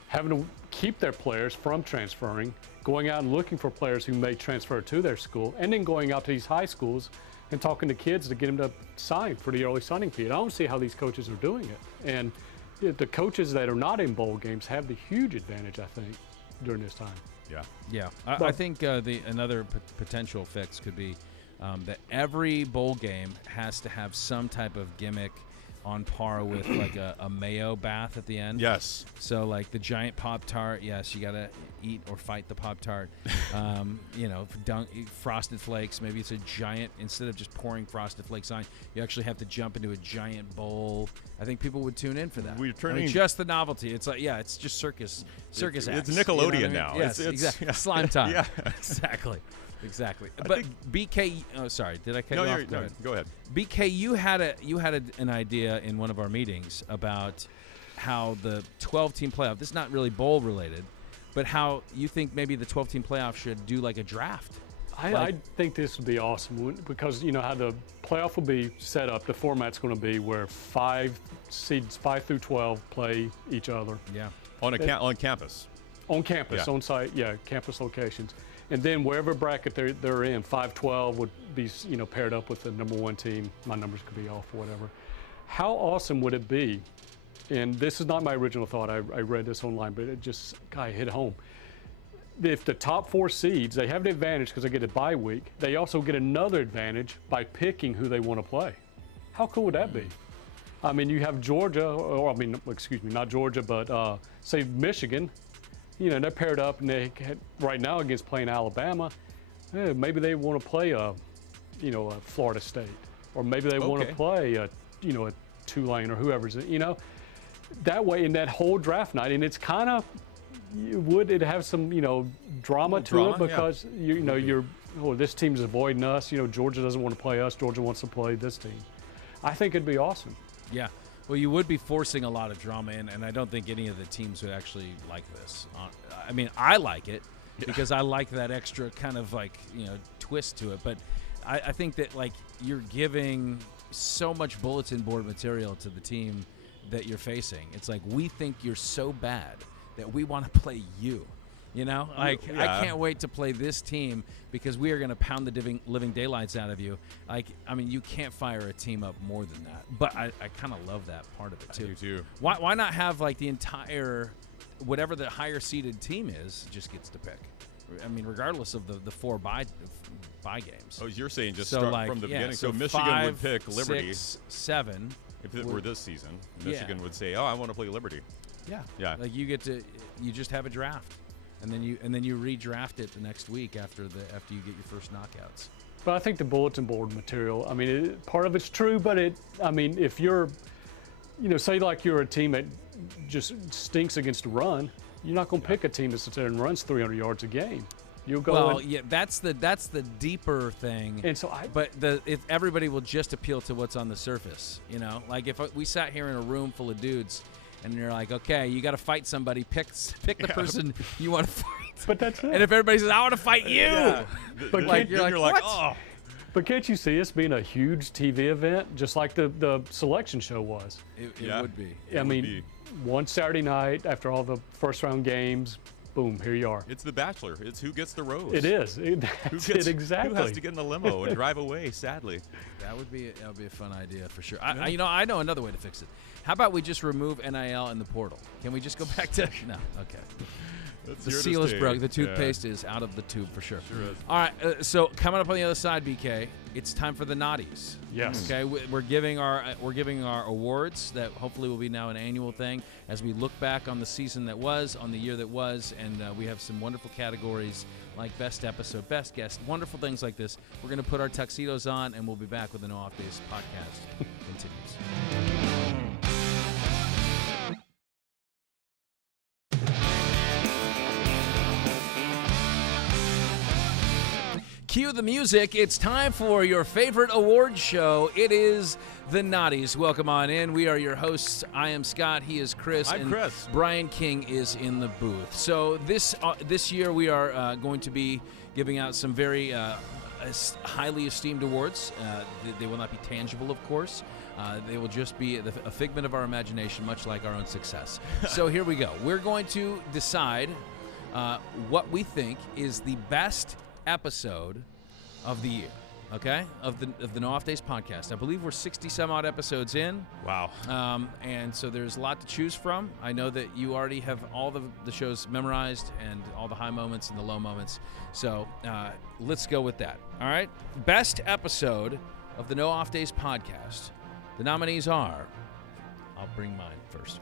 having to keep their players from transferring, going out and looking for players who may transfer to their school, and then going out to these high schools and talking to kids to get them to sign for the early signing period. I don't see how these coaches are doing it. And the coaches that are not in bowl games have the huge advantage, I think, during this time. Yeah. I think another potential fix could be that every bowl game has to have some type of gimmick on par with like a mayo bath at the end. Yes. So like the giant Pop-Tart, yes, you got to eat or fight the Pop-Tart. Frosted Flakes, maybe it's a giant, instead of just pouring Frosted Flakes on, you actually have to jump into a giant bowl. I think people would tune in for that. Just the novelty. It's like, it's just circus acts. It's Nickelodeon now. Yes, exactly. Yeah. Slime time. Yeah. Exactly. But BK, sorry, did I cut you off? No, go ahead. BK, you had an idea in one of our meetings about how the 12-team playoff, this is not really bowl related, but how you think maybe the 12-team playoff should do like a draft. I think this would be awesome because you know how the playoff will be set up. The format's going to be where 5 seeds, 5 through 12, play each other. Yeah. On campus. On campus, Yeah. on site, yeah, campus locations. And then wherever bracket they're in, 5-12 would be, you know, paired up with the number 1 team. My numbers could be off or whatever. How awesome would it be? And this is not my original thought. I read this online, but it just hit home. If the top 4 seeds, they have an advantage because they get a bye week. They also get another advantage by picking who they want to play. How cool would that be? I mean, you have Georgia, or I mean, excuse me, not Georgia, but say Michigan. You know, they're paired up, and they right now against playing Alabama. Maybe they want to play a Florida State, or maybe they want to play a Tulane or whoever's. You know, that way in that whole draft night, and it's kind of. Would it have some, drama to it because this team's avoiding us. You know, Georgia doesn't want to play us. Georgia wants to play this team. I think it'd be awesome. Yeah. Well, you would be forcing a lot of drama in, and I don't think any of the teams would actually like this. I mean, I like it because I like that extra kind of twist to it. But I think that you're giving so much bulletin board material to the team that you're facing. It's like, we think you're so bad that we want to play you, I can't wait to play this team because we are going to pound the living daylights out of you. You can't fire a team up more than that. But I kind of love that part of it too. I do too. Why not have the entire, whatever the higher seeded team is, just gets to pick? I mean, regardless of the 4 bye games. Oh, you're saying just start from the beginning. So Michigan 5, would pick Liberty. 6, 7. If it were this season, Michigan would say, "Oh, I want to play Liberty." Yeah. You just have a draft, and then you redraft it the next week after you get your first knockouts. But I think the bulletin board material. I mean, part of it's true, but if you're, say you're a team that just stinks against a run, you're not going to pick a team that sits there and runs 300 yards a game. You'll go. Well, that's the deeper thing. And so if everybody will just appeal to what's on the surface, if we sat here in a room full of dudes. And you're like, okay, you got to fight somebody. Pick the person you want to fight. But that's it. And if everybody says, I want to fight you, but you're like, oh. But can't you see this being a huge TV event, just like the selection show was? It would be. I mean, one Saturday night after all the first round games, boom, here you are. It's The Bachelor. It's who gets the rose. It is. That's it exactly. Who has to get in the limo and drive away? Sadly, that would be a fun idea for sure. I know another way to fix it. How about we just remove NIL in the portal? Can we just go back to no? Okay. The seal is broke. The toothpaste is out of the tube for sure. Sure is. All right. So coming up on the other side, BK, it's time for the Noddies. Yes. Okay. We're giving our awards that hopefully will be now an annual thing as we look back on the season that was, on the year that was, and we have some wonderful categories like best episode, best guest, wonderful things like this. We're going to put our tuxedos on, and we'll be back with the No Off Days podcast. Continues. Cue the music. It's time for your favorite award show. It is the Noddies. Welcome on in. We are your hosts. I am Scott. He is Chris. I'm Chris. Brian King is in the booth. So this year we are going to be giving out some very highly esteemed awards. They will not be tangible, of course. They will just be a figment of our imagination, much like our own success. So here we go. We're going to decide what we think is the best episode of the year, okay, of the No Off Days podcast. I believe we're 60 some odd episodes in. Wow. And so there's a lot to choose from. I know that you already have all the shows memorized and all the high moments and the low moments. So let's go with that. All right. Best episode of the No Off Days podcast. The nominees are, I'll bring mine first.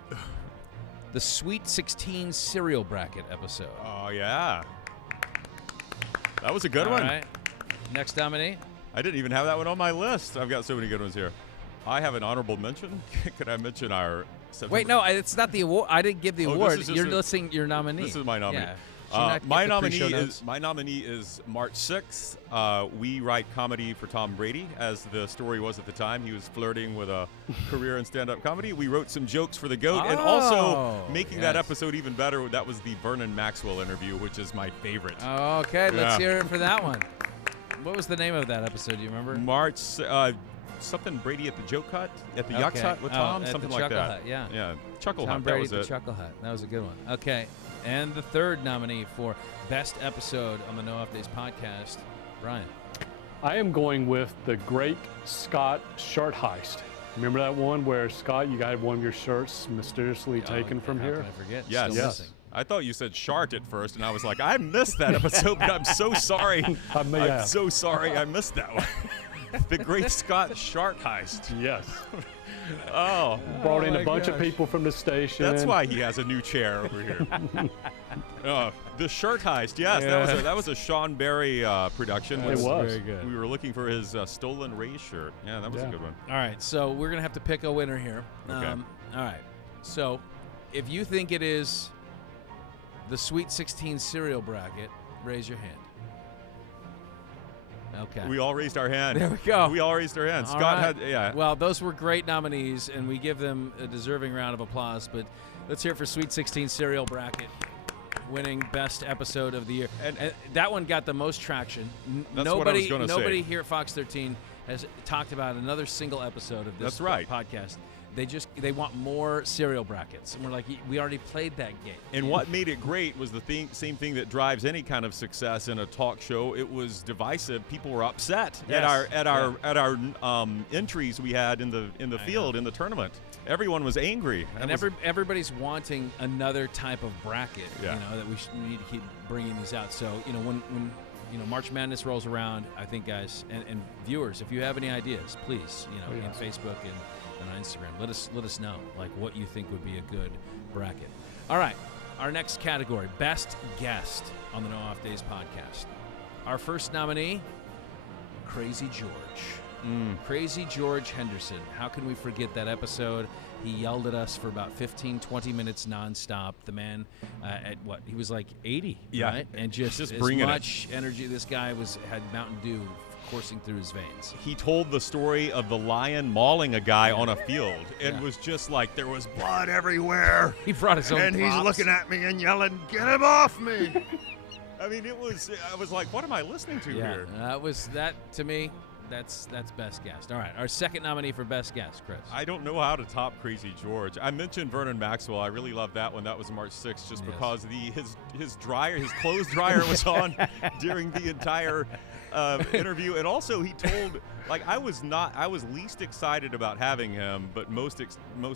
The Sweet 16 cereal bracket episode. Oh yeah. That was a good one. All right. Next nominee. I didn't even have that one on my list. I've got so many good ones here. I have an honorable mention. Could I mention our... Wait, no, it's not the award. I didn't give the award. You're listing your nominee. This is my nominee. Yeah. My nominee is March 6th. We write comedy for Tom Brady, as the story was at the time. He was flirting with a career in stand-up comedy. We wrote some jokes for the GOAT, and also making that episode even better, that was the Vernon Maxwell interview, which is my favorite. Okay, let's hear it for that one. What was the name of that episode? Do you remember? March something Brady at the Joke Hut, at the Yucks Hut with Tom, something like that. Hut, yeah. Yeah, Chuckle Tom Hut. Brady That at was the Chuckle Hut. That was a good one. Okay, and the third nominee for best episode on the No Off Days podcast, Brian. I am going with the Great Scott Shirt Heist. Remember that one where, Scott, you got one of your shirts mysteriously taken from how here? Can I forget? Yes. Still Yes. missing. I thought you said Shart at first, and I was like, I missed that episode, but I'm so sorry. I'm so sorry I missed that one. The Great Scott Shart Heist. Yes. Oh. Brought in a bunch of people from the station. That's why he has a new chair over here. The Shirt Heist, yes. That was a Sean Barry production. It was. Very good. We were looking for his stolen Rays shirt. Yeah, that was a good one. All right, so we're going to have to pick a winner here. Okay. All right, so if you think it is the Sweet 16 cereal bracket, raise your hand. Okay. We all raised our hand. There we go. We all raised our hand. All Scott right. had, yeah. Well, those were great nominees, and we give them a deserving round of applause. But let's hear it for Sweet 16 cereal bracket, winning best episode of the year. And that one got the most traction. That's what I was gonna say. Nobody here at Fox 13 has talked about another single episode of this That's right. podcast. They want more cereal brackets, and we're like, we already played that game. And what made it great was the same thing that drives any kind of success in a talk show. It was divisive. People were upset at our entries we had in the field in the tournament. Everyone was angry, and everybody's wanting another type of bracket. Yeah. You know that we need to keep bringing these out. So when March Madness rolls around, I think guys and viewers, if you have any ideas, please in Facebook and on Instagram, let us know like what you think would be a good bracket. All right, our next category, best guest on the No Off Days podcast. Our first nominee, Crazy George. Crazy George Henderson. How can we forget that episode? He yelled at us for about 15, 20 minutes nonstop. The man he was like 80, right? And just as much energy. This guy had Mountain Dew coursing through his veins. He told the story of the lion mauling a guy on a field and was just like, there was blood everywhere. He brought his own and props. He's looking at me and yelling, get him off me. I mean, I was like, what am I listening to here? To me, that's best guest. All right, our second nominee for best guest, Chris. I don't know how to top Crazy George. I mentioned Vernon Maxwell. I really love that one. That was March 6th just because his clothes dryer was on during the entire interview, and also he told, like, I was least excited about having him, but most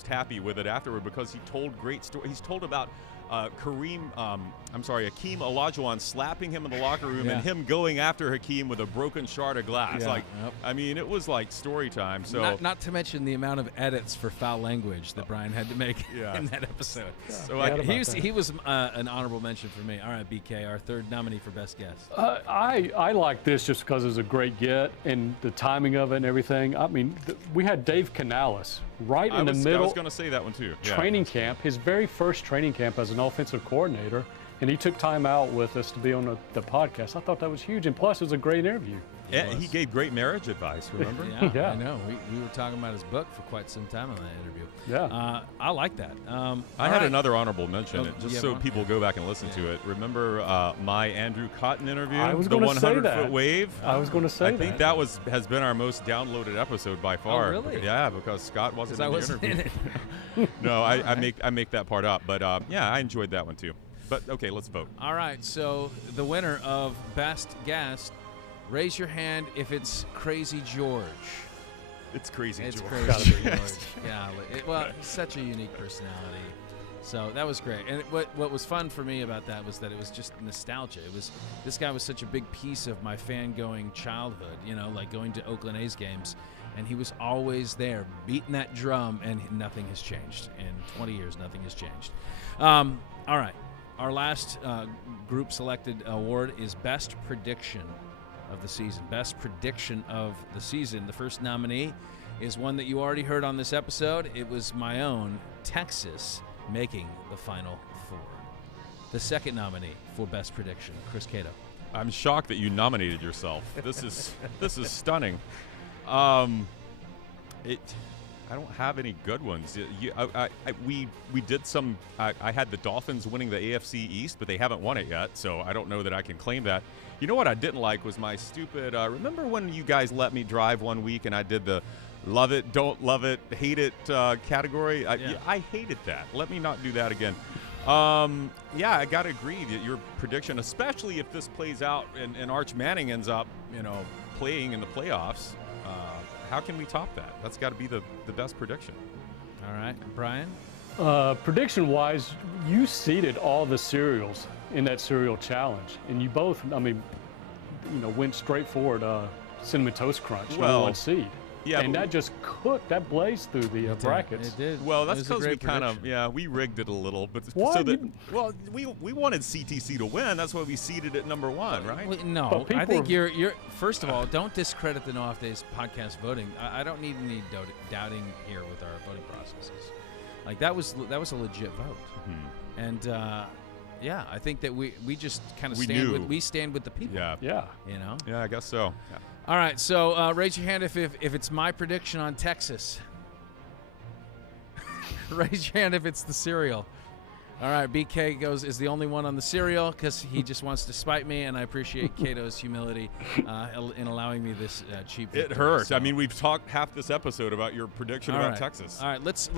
happy with it afterward because he told great stories. He's told about Hakeem Olajuwon slapping him in the locker room and him going after Hakeem with a broken shard of glass. I mean, it was like story time. So not to mention the amount of edits for foul language that Brian had to make in that episode. So he was an honorable mention for me. All right, BK, our third nominee for best guest. I like this just because it's a great get and the timing of it and everything. I mean, we had Dave Canales in the middle. I was going to say that one too. Training camp, his very first training camp as an offensive coordinator, and he took time out with us to be on the podcast. I thought that was huge, and plus it was a great interview. Yeah, he gave great marriage advice, remember? Yeah, I know. We were talking about his book for quite some time on that interview. Yeah. I like that. I had another honorable mention, just so people go back and listen to it. Remember my Andrew Cotton interview? I was going to say that. 100-foot wave? I was going to say that. I think that has been our most downloaded episode by far. Oh, really? Yeah, because Scott wasn't in the interview. In it. No, I make that part up. But, I enjoyed that one too. But, okay, let's vote. All right, so the winner of Best Guest, raise your hand if it's Crazy George. It's Crazy George. It's Crazy George. Yeah, he's such a unique personality. So that was great. And what was fun for me about that was that it was just nostalgia. This guy was such a big piece of my fan-going childhood, like going to Oakland A's games. And he was always there, beating that drum, and nothing has changed. In 20 years, nothing has changed. All right. Our last group-selected award is Best Prediction of the Season. Best Prediction of the Season. The first nominee is one that you already heard on this episode. It was my own, Texas, making the Final Four. The second nominee for Best Prediction, Chris Cato. I'm shocked that you nominated yourself. This is stunning. I I don't have any good ones. We did some. I had the Dolphins winning the AFC East, but they haven't won it yet, so I don't know that I can claim that. You know what I didn't like was my stupid. Remember when you guys let me drive one week and I did the love it, don't love it, hate it category? I hated that. Let me not do that again. Yeah, I got to agree that your prediction, especially if this plays out and Arch Manning ends up, playing in the playoffs, how can we top that? That's got to be the best prediction. All right, Brian? Prediction-wise, you seeded all the cereals in that cereal challenge, and you both, went straight forward Cinnamon Toast Crunch, number 1 seed. Yeah, and that just cooked, that blazed through the brackets. It did. Well, that's because we we rigged it a little. But what? We wanted CTC to win. That's why we seeded it number 1, right? Well, no, I think you're. First of all, don't discredit the No Off Days podcast voting. I don't need any doubting here with our voting processes. Like that was a legit vote. Mm-hmm. And I think that we just kind of stand with the people. Yeah. Yeah. Yeah, I guess so. Yeah. All right, so raise your hand if it's my prediction on Texas. Raise your hand if it's the cereal. All right, BK is the only one on the cereal because he just wants to spite me, and I appreciate Cato's humility in allowing me this cheap victory. It hurt. So. I mean, we've talked half this episode about your prediction about Texas. All right, let's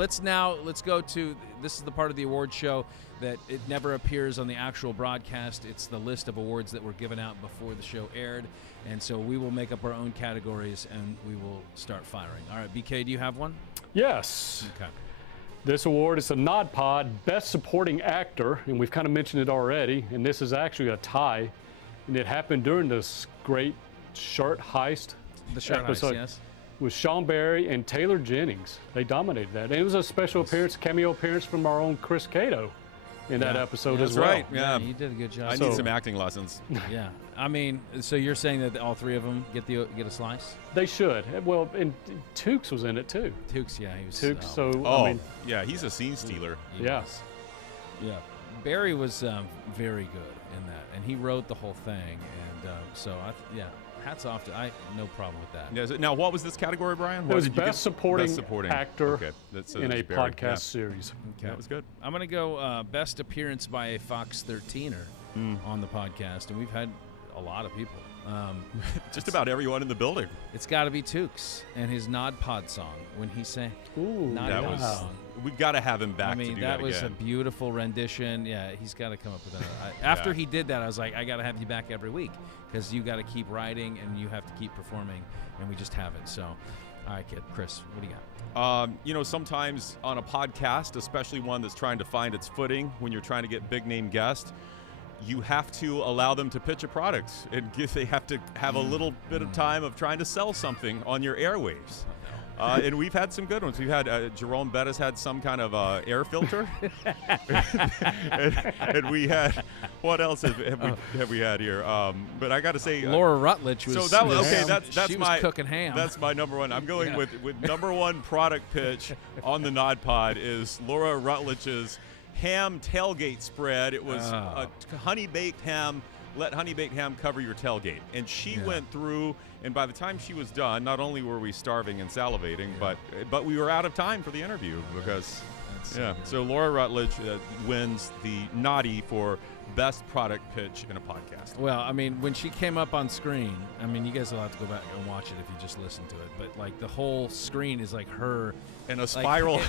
go to this is the part of the award show that it never appears on the actual broadcast. It's the list of awards that were given out before the show aired, and so we will make up our own categories and we will start firing. All right, BK, do you have one? Yes. Okay. This award is a NodPod Best Supporting Actor, and we've kind of mentioned it already, and this is actually a tie, and it happened during this great shirt heist episode. Yes. With Sean Barry and Taylor Jennings. They dominated that. And it was a special cameo appearance from our own Chris Cato in that episode as well. Right. Yeah, you did a good job. I need some acting lessons. Yeah. I mean, so you're saying that all three of them get a slice? They should. Well, and Tukes was in it too. Tukes, yeah, he was. Tukes, yeah, he's a scene stealer. Yeah. Yeah. Barry was very good in that, and he wrote the whole thing, and hats off to no problem with that. Yeah, now, what was this category, Brian? It was Best Supporting Actor in a Barry. podcast series. Okay. That was good. I'm going to go Best Appearance by a Fox 13er on the podcast, and we've had a lot of people. Just about everyone in the building. It's got to be Tukes and his Nodpod song when he sang. Ooh, Nodpod song. We've got to have him back. I mean, to do that was again. a beautiful rendition. Yeah, he's got to come up with that. After he did that, I was like, I got to have you back every week because you got to keep writing and you have to keep performing, and we just haven't. So, all right, kid, Chris, what do you got? Sometimes on a podcast, especially one that's trying to find its footing, when you're trying to get big name guests, you have to allow them to pitch a product. They have to have a little bit of time of trying to sell something on your airwaves. And we've had some good ones. We've had Jerome Bettis had some kind of air filter, and we had what else have we had here? But I got to say, Laura Rutledge was. So that was okay. That's she my was cooking ham. That's my number one. I'm going with number one product pitch on the NodPod is Laura Rutledge's ham tailgate spread. It was a honey baked ham. Let honey baked ham cover your tailgate. And she went through, and by the time she was done, not only were we starving and salivating, but we were out of time for the interview because, So Laura Rutledge wins the Noddy for best product pitch in a podcast. Well, I mean, when she came up on screen, I mean, you guys will have to go back and watch it if you just listen to it. But like the whole screen is like her in a spiral.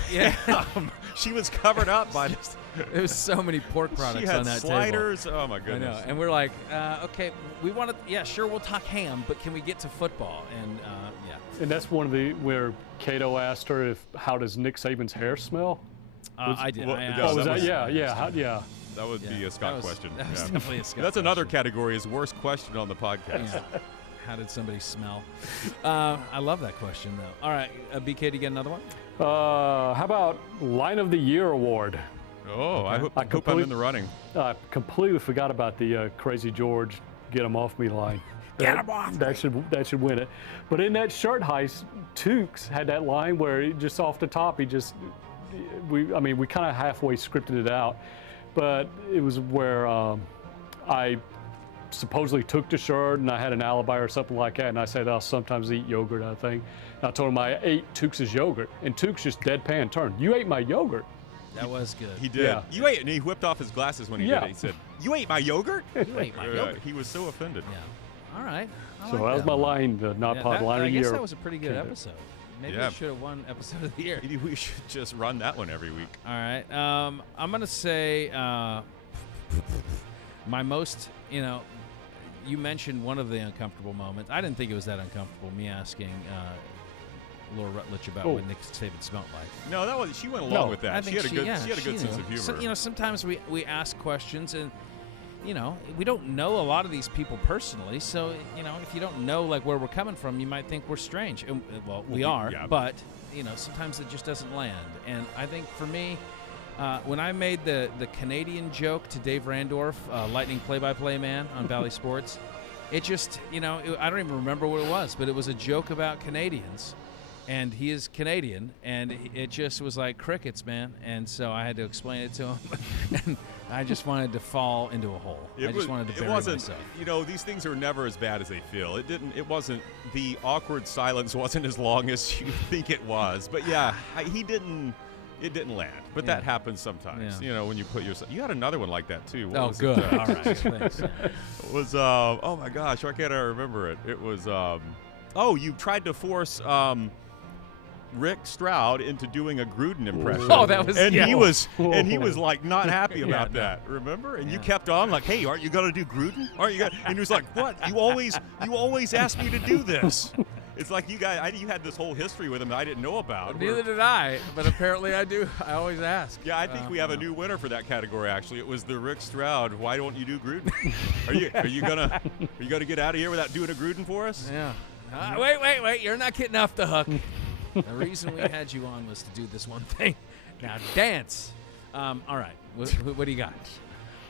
She was covered up by this. There was so many pork products on that sliders. table. Oh my goodness! I know. And we're like, okay, we want to. Yeah, sure, we'll talk ham, but can we get to football? And And that's one of where Cato asked her how does Nick Saban's hair smell? I did. Yeah. That would be a Scott question. That was definitely a Scott That's question. Another category is worst question on the podcast. Yeah. How did somebody smell? I love that question, though. All right, BK, do you get another one? How about Line of the Year award? Oh, I hope I'm in the running. I completely forgot about the Crazy George get him off me line. Get him off that should win it. But in that shirt heist, Tukes had that line where just off the top, we kind of halfway scripted it out. But it was where I supposedly took the shirt and I had an alibi or something like that. And I said, I'll sometimes eat yogurt, I think. And I told him I ate Tukes' yogurt. And Tukes just deadpan turned, you ate my yogurt. That was good. He did. Yeah. You ate it, and he whipped off his glasses when he did it. He said, "You ate my yogurt." You ate my yogurt. He was so offended. Yeah. All right. I So like that was my one. line, the Not Pod line of I the guess year. that was a pretty good episode. Maybe Yeah. we should have won episode of the year. Maybe we should just run that one every week. All right. I'm going to say my most, you mentioned one of the uncomfortable moments. I didn't think it was that uncomfortable, me asking Laura Rutledge about what Nick Saban smelled like. No, that was she went along with that. I she think had a good sense of humor. So, sometimes we ask questions and we don't know a lot of these people personally. So, if you don't know like where we're coming from, you might think we're strange. And, well, we are, but sometimes it just doesn't land. And I think for me, when I made the Canadian joke to Dave Randorf, Lightning play-by-play man on Valley Sports, it just, I don't even remember what it was, but it was a joke about Canadians. And he is Canadian, and it just was like crickets, man. And so I had to explain it to him, and I just wanted to fall into a hole. I just wanted to bury myself. These things are never as bad as they feel. It wasn't. The awkward silence wasn't as long as you think it was. But yeah, it didn't land. But that happens sometimes. Yeah. When you put yourself. You had another one like that too. Oh, good. All right. Thanks. It was. Oh my gosh, why can't I remember it? It was. You tried to force. Rick Stroud into doing a Gruden impression. Oh, that was he was like not happy about that. Remember? And you kept on like, "Hey, aren't you going to do Gruden? Aren't you?" And he was like, "What? You always ask me to do this." It's like you guys, you had this whole history with him that I didn't know about. Neither did I, but apparently I do. I always ask. Yeah, I think we have a new winner for that category. Actually, it was the Rick Stroud. Why don't you do Gruden? Are you gonna get out of here without doing a Gruden for us? Yeah. Wait! You're not getting off the hook. The reason we had you on was to do this one thing. Now dance. All right. What do you got?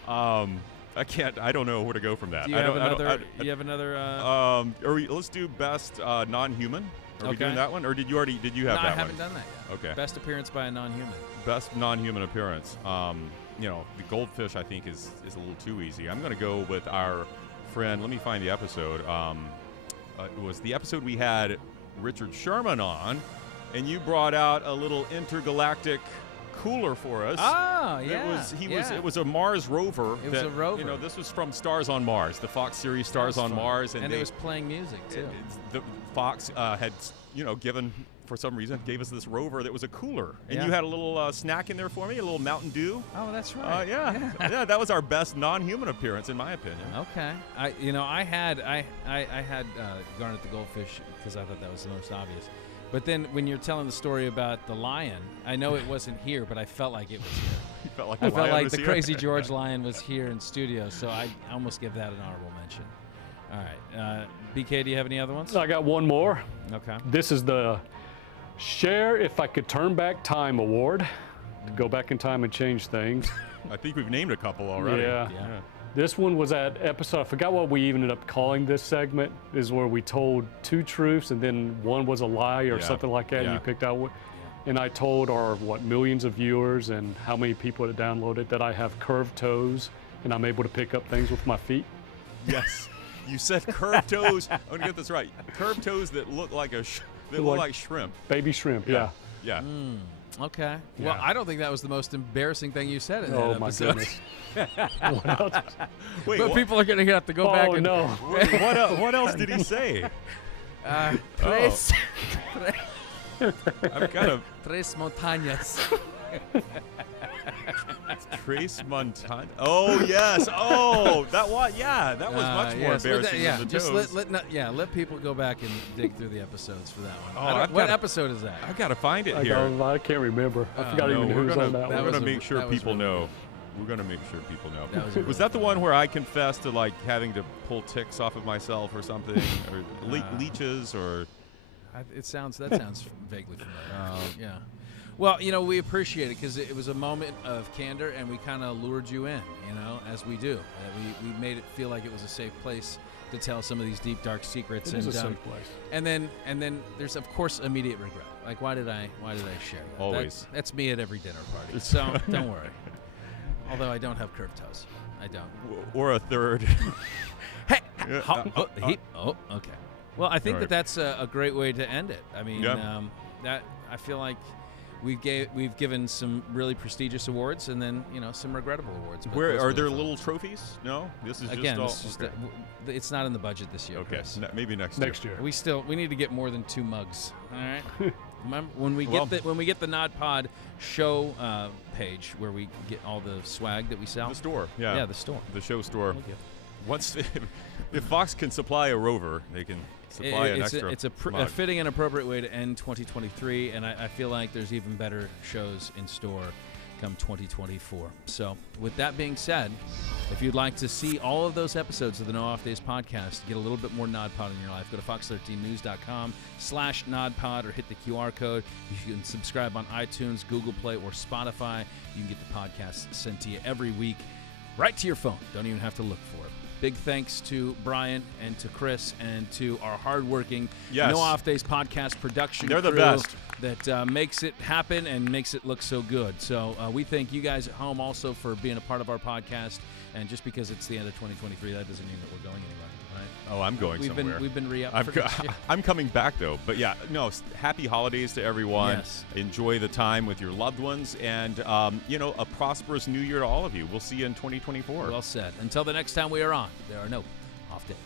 I can't. I don't know where to go from that. Do you have another? Let's do best non-human. Are we doing that one, or did you have that one? No, I haven't done that yet. Okay. Best appearance by a non-human. Best non-human appearance. The goldfish I think is a little too easy. I'm going to go with our friend. Let me find the episode. It was the episode we had Richard Sherman on, and you brought out a little intergalactic cooler for us. Oh, yeah. It was a Mars rover. It was a rover. This was from Stars on Mars, the Fox series Stars on Mars, and it was playing music too. The Fox had given for some reason gave us this rover that was a cooler, and Yeah. you had a little snack in there for me, a little Mountain Dew. Oh, that's right. Yeah, that was our best non-human appearance in my opinion. Okay. I had Garnet the Goldfish because I thought that was the most obvious. But then when you're telling the story about the lion, I know it wasn't here, but I felt like it was here. You felt like I felt like the here? Crazy George lion was here in studio, so I almost give that an honorable mention. All right. BK, do you have any other ones? I got one more. Okay. This is the Share If I Could Turn Back Time Award. To go back in time and change things. I think we've named a couple already. Yeah. This one was at episode, I forgot what we ended up calling this segment, is where we told two truths and then one was a lie or something like that. And you picked out what. And I told our, millions of viewers and how many people had downloaded that I have curved toes and I'm able to pick up things with my feet. Yes. You said curved toes. I'm going to get this right. Curved toes that look like look like shrimp. Baby shrimp, yeah. Yeah. Okay. Yeah. Well, I don't think that was the most embarrassing thing you said in that Oh, my episode. goodness. Wait, But people are going to have to go back and... no. what else did he say? Tres I'm kind of montañas. Trace Montana. Oh yes. Oh, that was that was much more embarrassing than the just toes. let people go back and dig through the episodes for that one. Oh, What episode is that? I gotta find it I here. can't remember. I forgot even who's on that We're one. gonna make sure that was people really know. We're gonna make sure people know. That was a Was really that the one where I confessed to like having to pull ticks off of myself or something, or leeches, or? That sounds vaguely familiar. Yeah. Well, we appreciate it because it was a moment of candor, and we kind of lured you in, as we do. We made it feel like it was a safe place to tell some of these deep, dark secrets. It is a safe place. And then there's of course immediate regret. Like why did I share that? Always. That's me at every dinner party. So don't worry. Although I don't have curved toes. I don't. Or a third. Hey! Okay. Well, I think that's a great way to end it. I mean, that I feel like we've given some really prestigious awards and then some regrettable awards. Where are there little trophies? No, this is again. Just all, it's not in the budget this year. Okay, Chris. maybe next year. We need to get more than 2 mugs. All right. Remember when we get the Nod Pod show page where we get all the swag that we sell? The store, yeah, the store, the show store. Once, if Fox can supply a rover, they can supply an extra. It's a fitting and appropriate way to end 2023, and I feel like there's even better shows in store come 2024. So, with that being said, if you'd like to see all of those episodes of the No Off Days podcast, get a little bit more NodPod in your life, go to fox13news.com/NodPod or hit the QR code. You can subscribe on iTunes, Google Play, or Spotify. You can get the podcast sent to you every week right to your phone. Don't even have to look for it. Big thanks to Brian and to Chris and to our hardworking No Off Days podcast production crew. They're the best. That makes it happen and makes it look so good. So we thank you guys at home also for being a part of our podcast. And just because it's the end of 2023, that doesn't mean that we're going anywhere, right? Oh, I'm going somewhere. We've been re-upped for next year. I'm coming back, though. But, happy holidays to everyone. Yes. Enjoy the time with your loved ones. And, a prosperous new year to all of you. We'll see you in 2024. Well said. Until the next time we are on, there are no off days.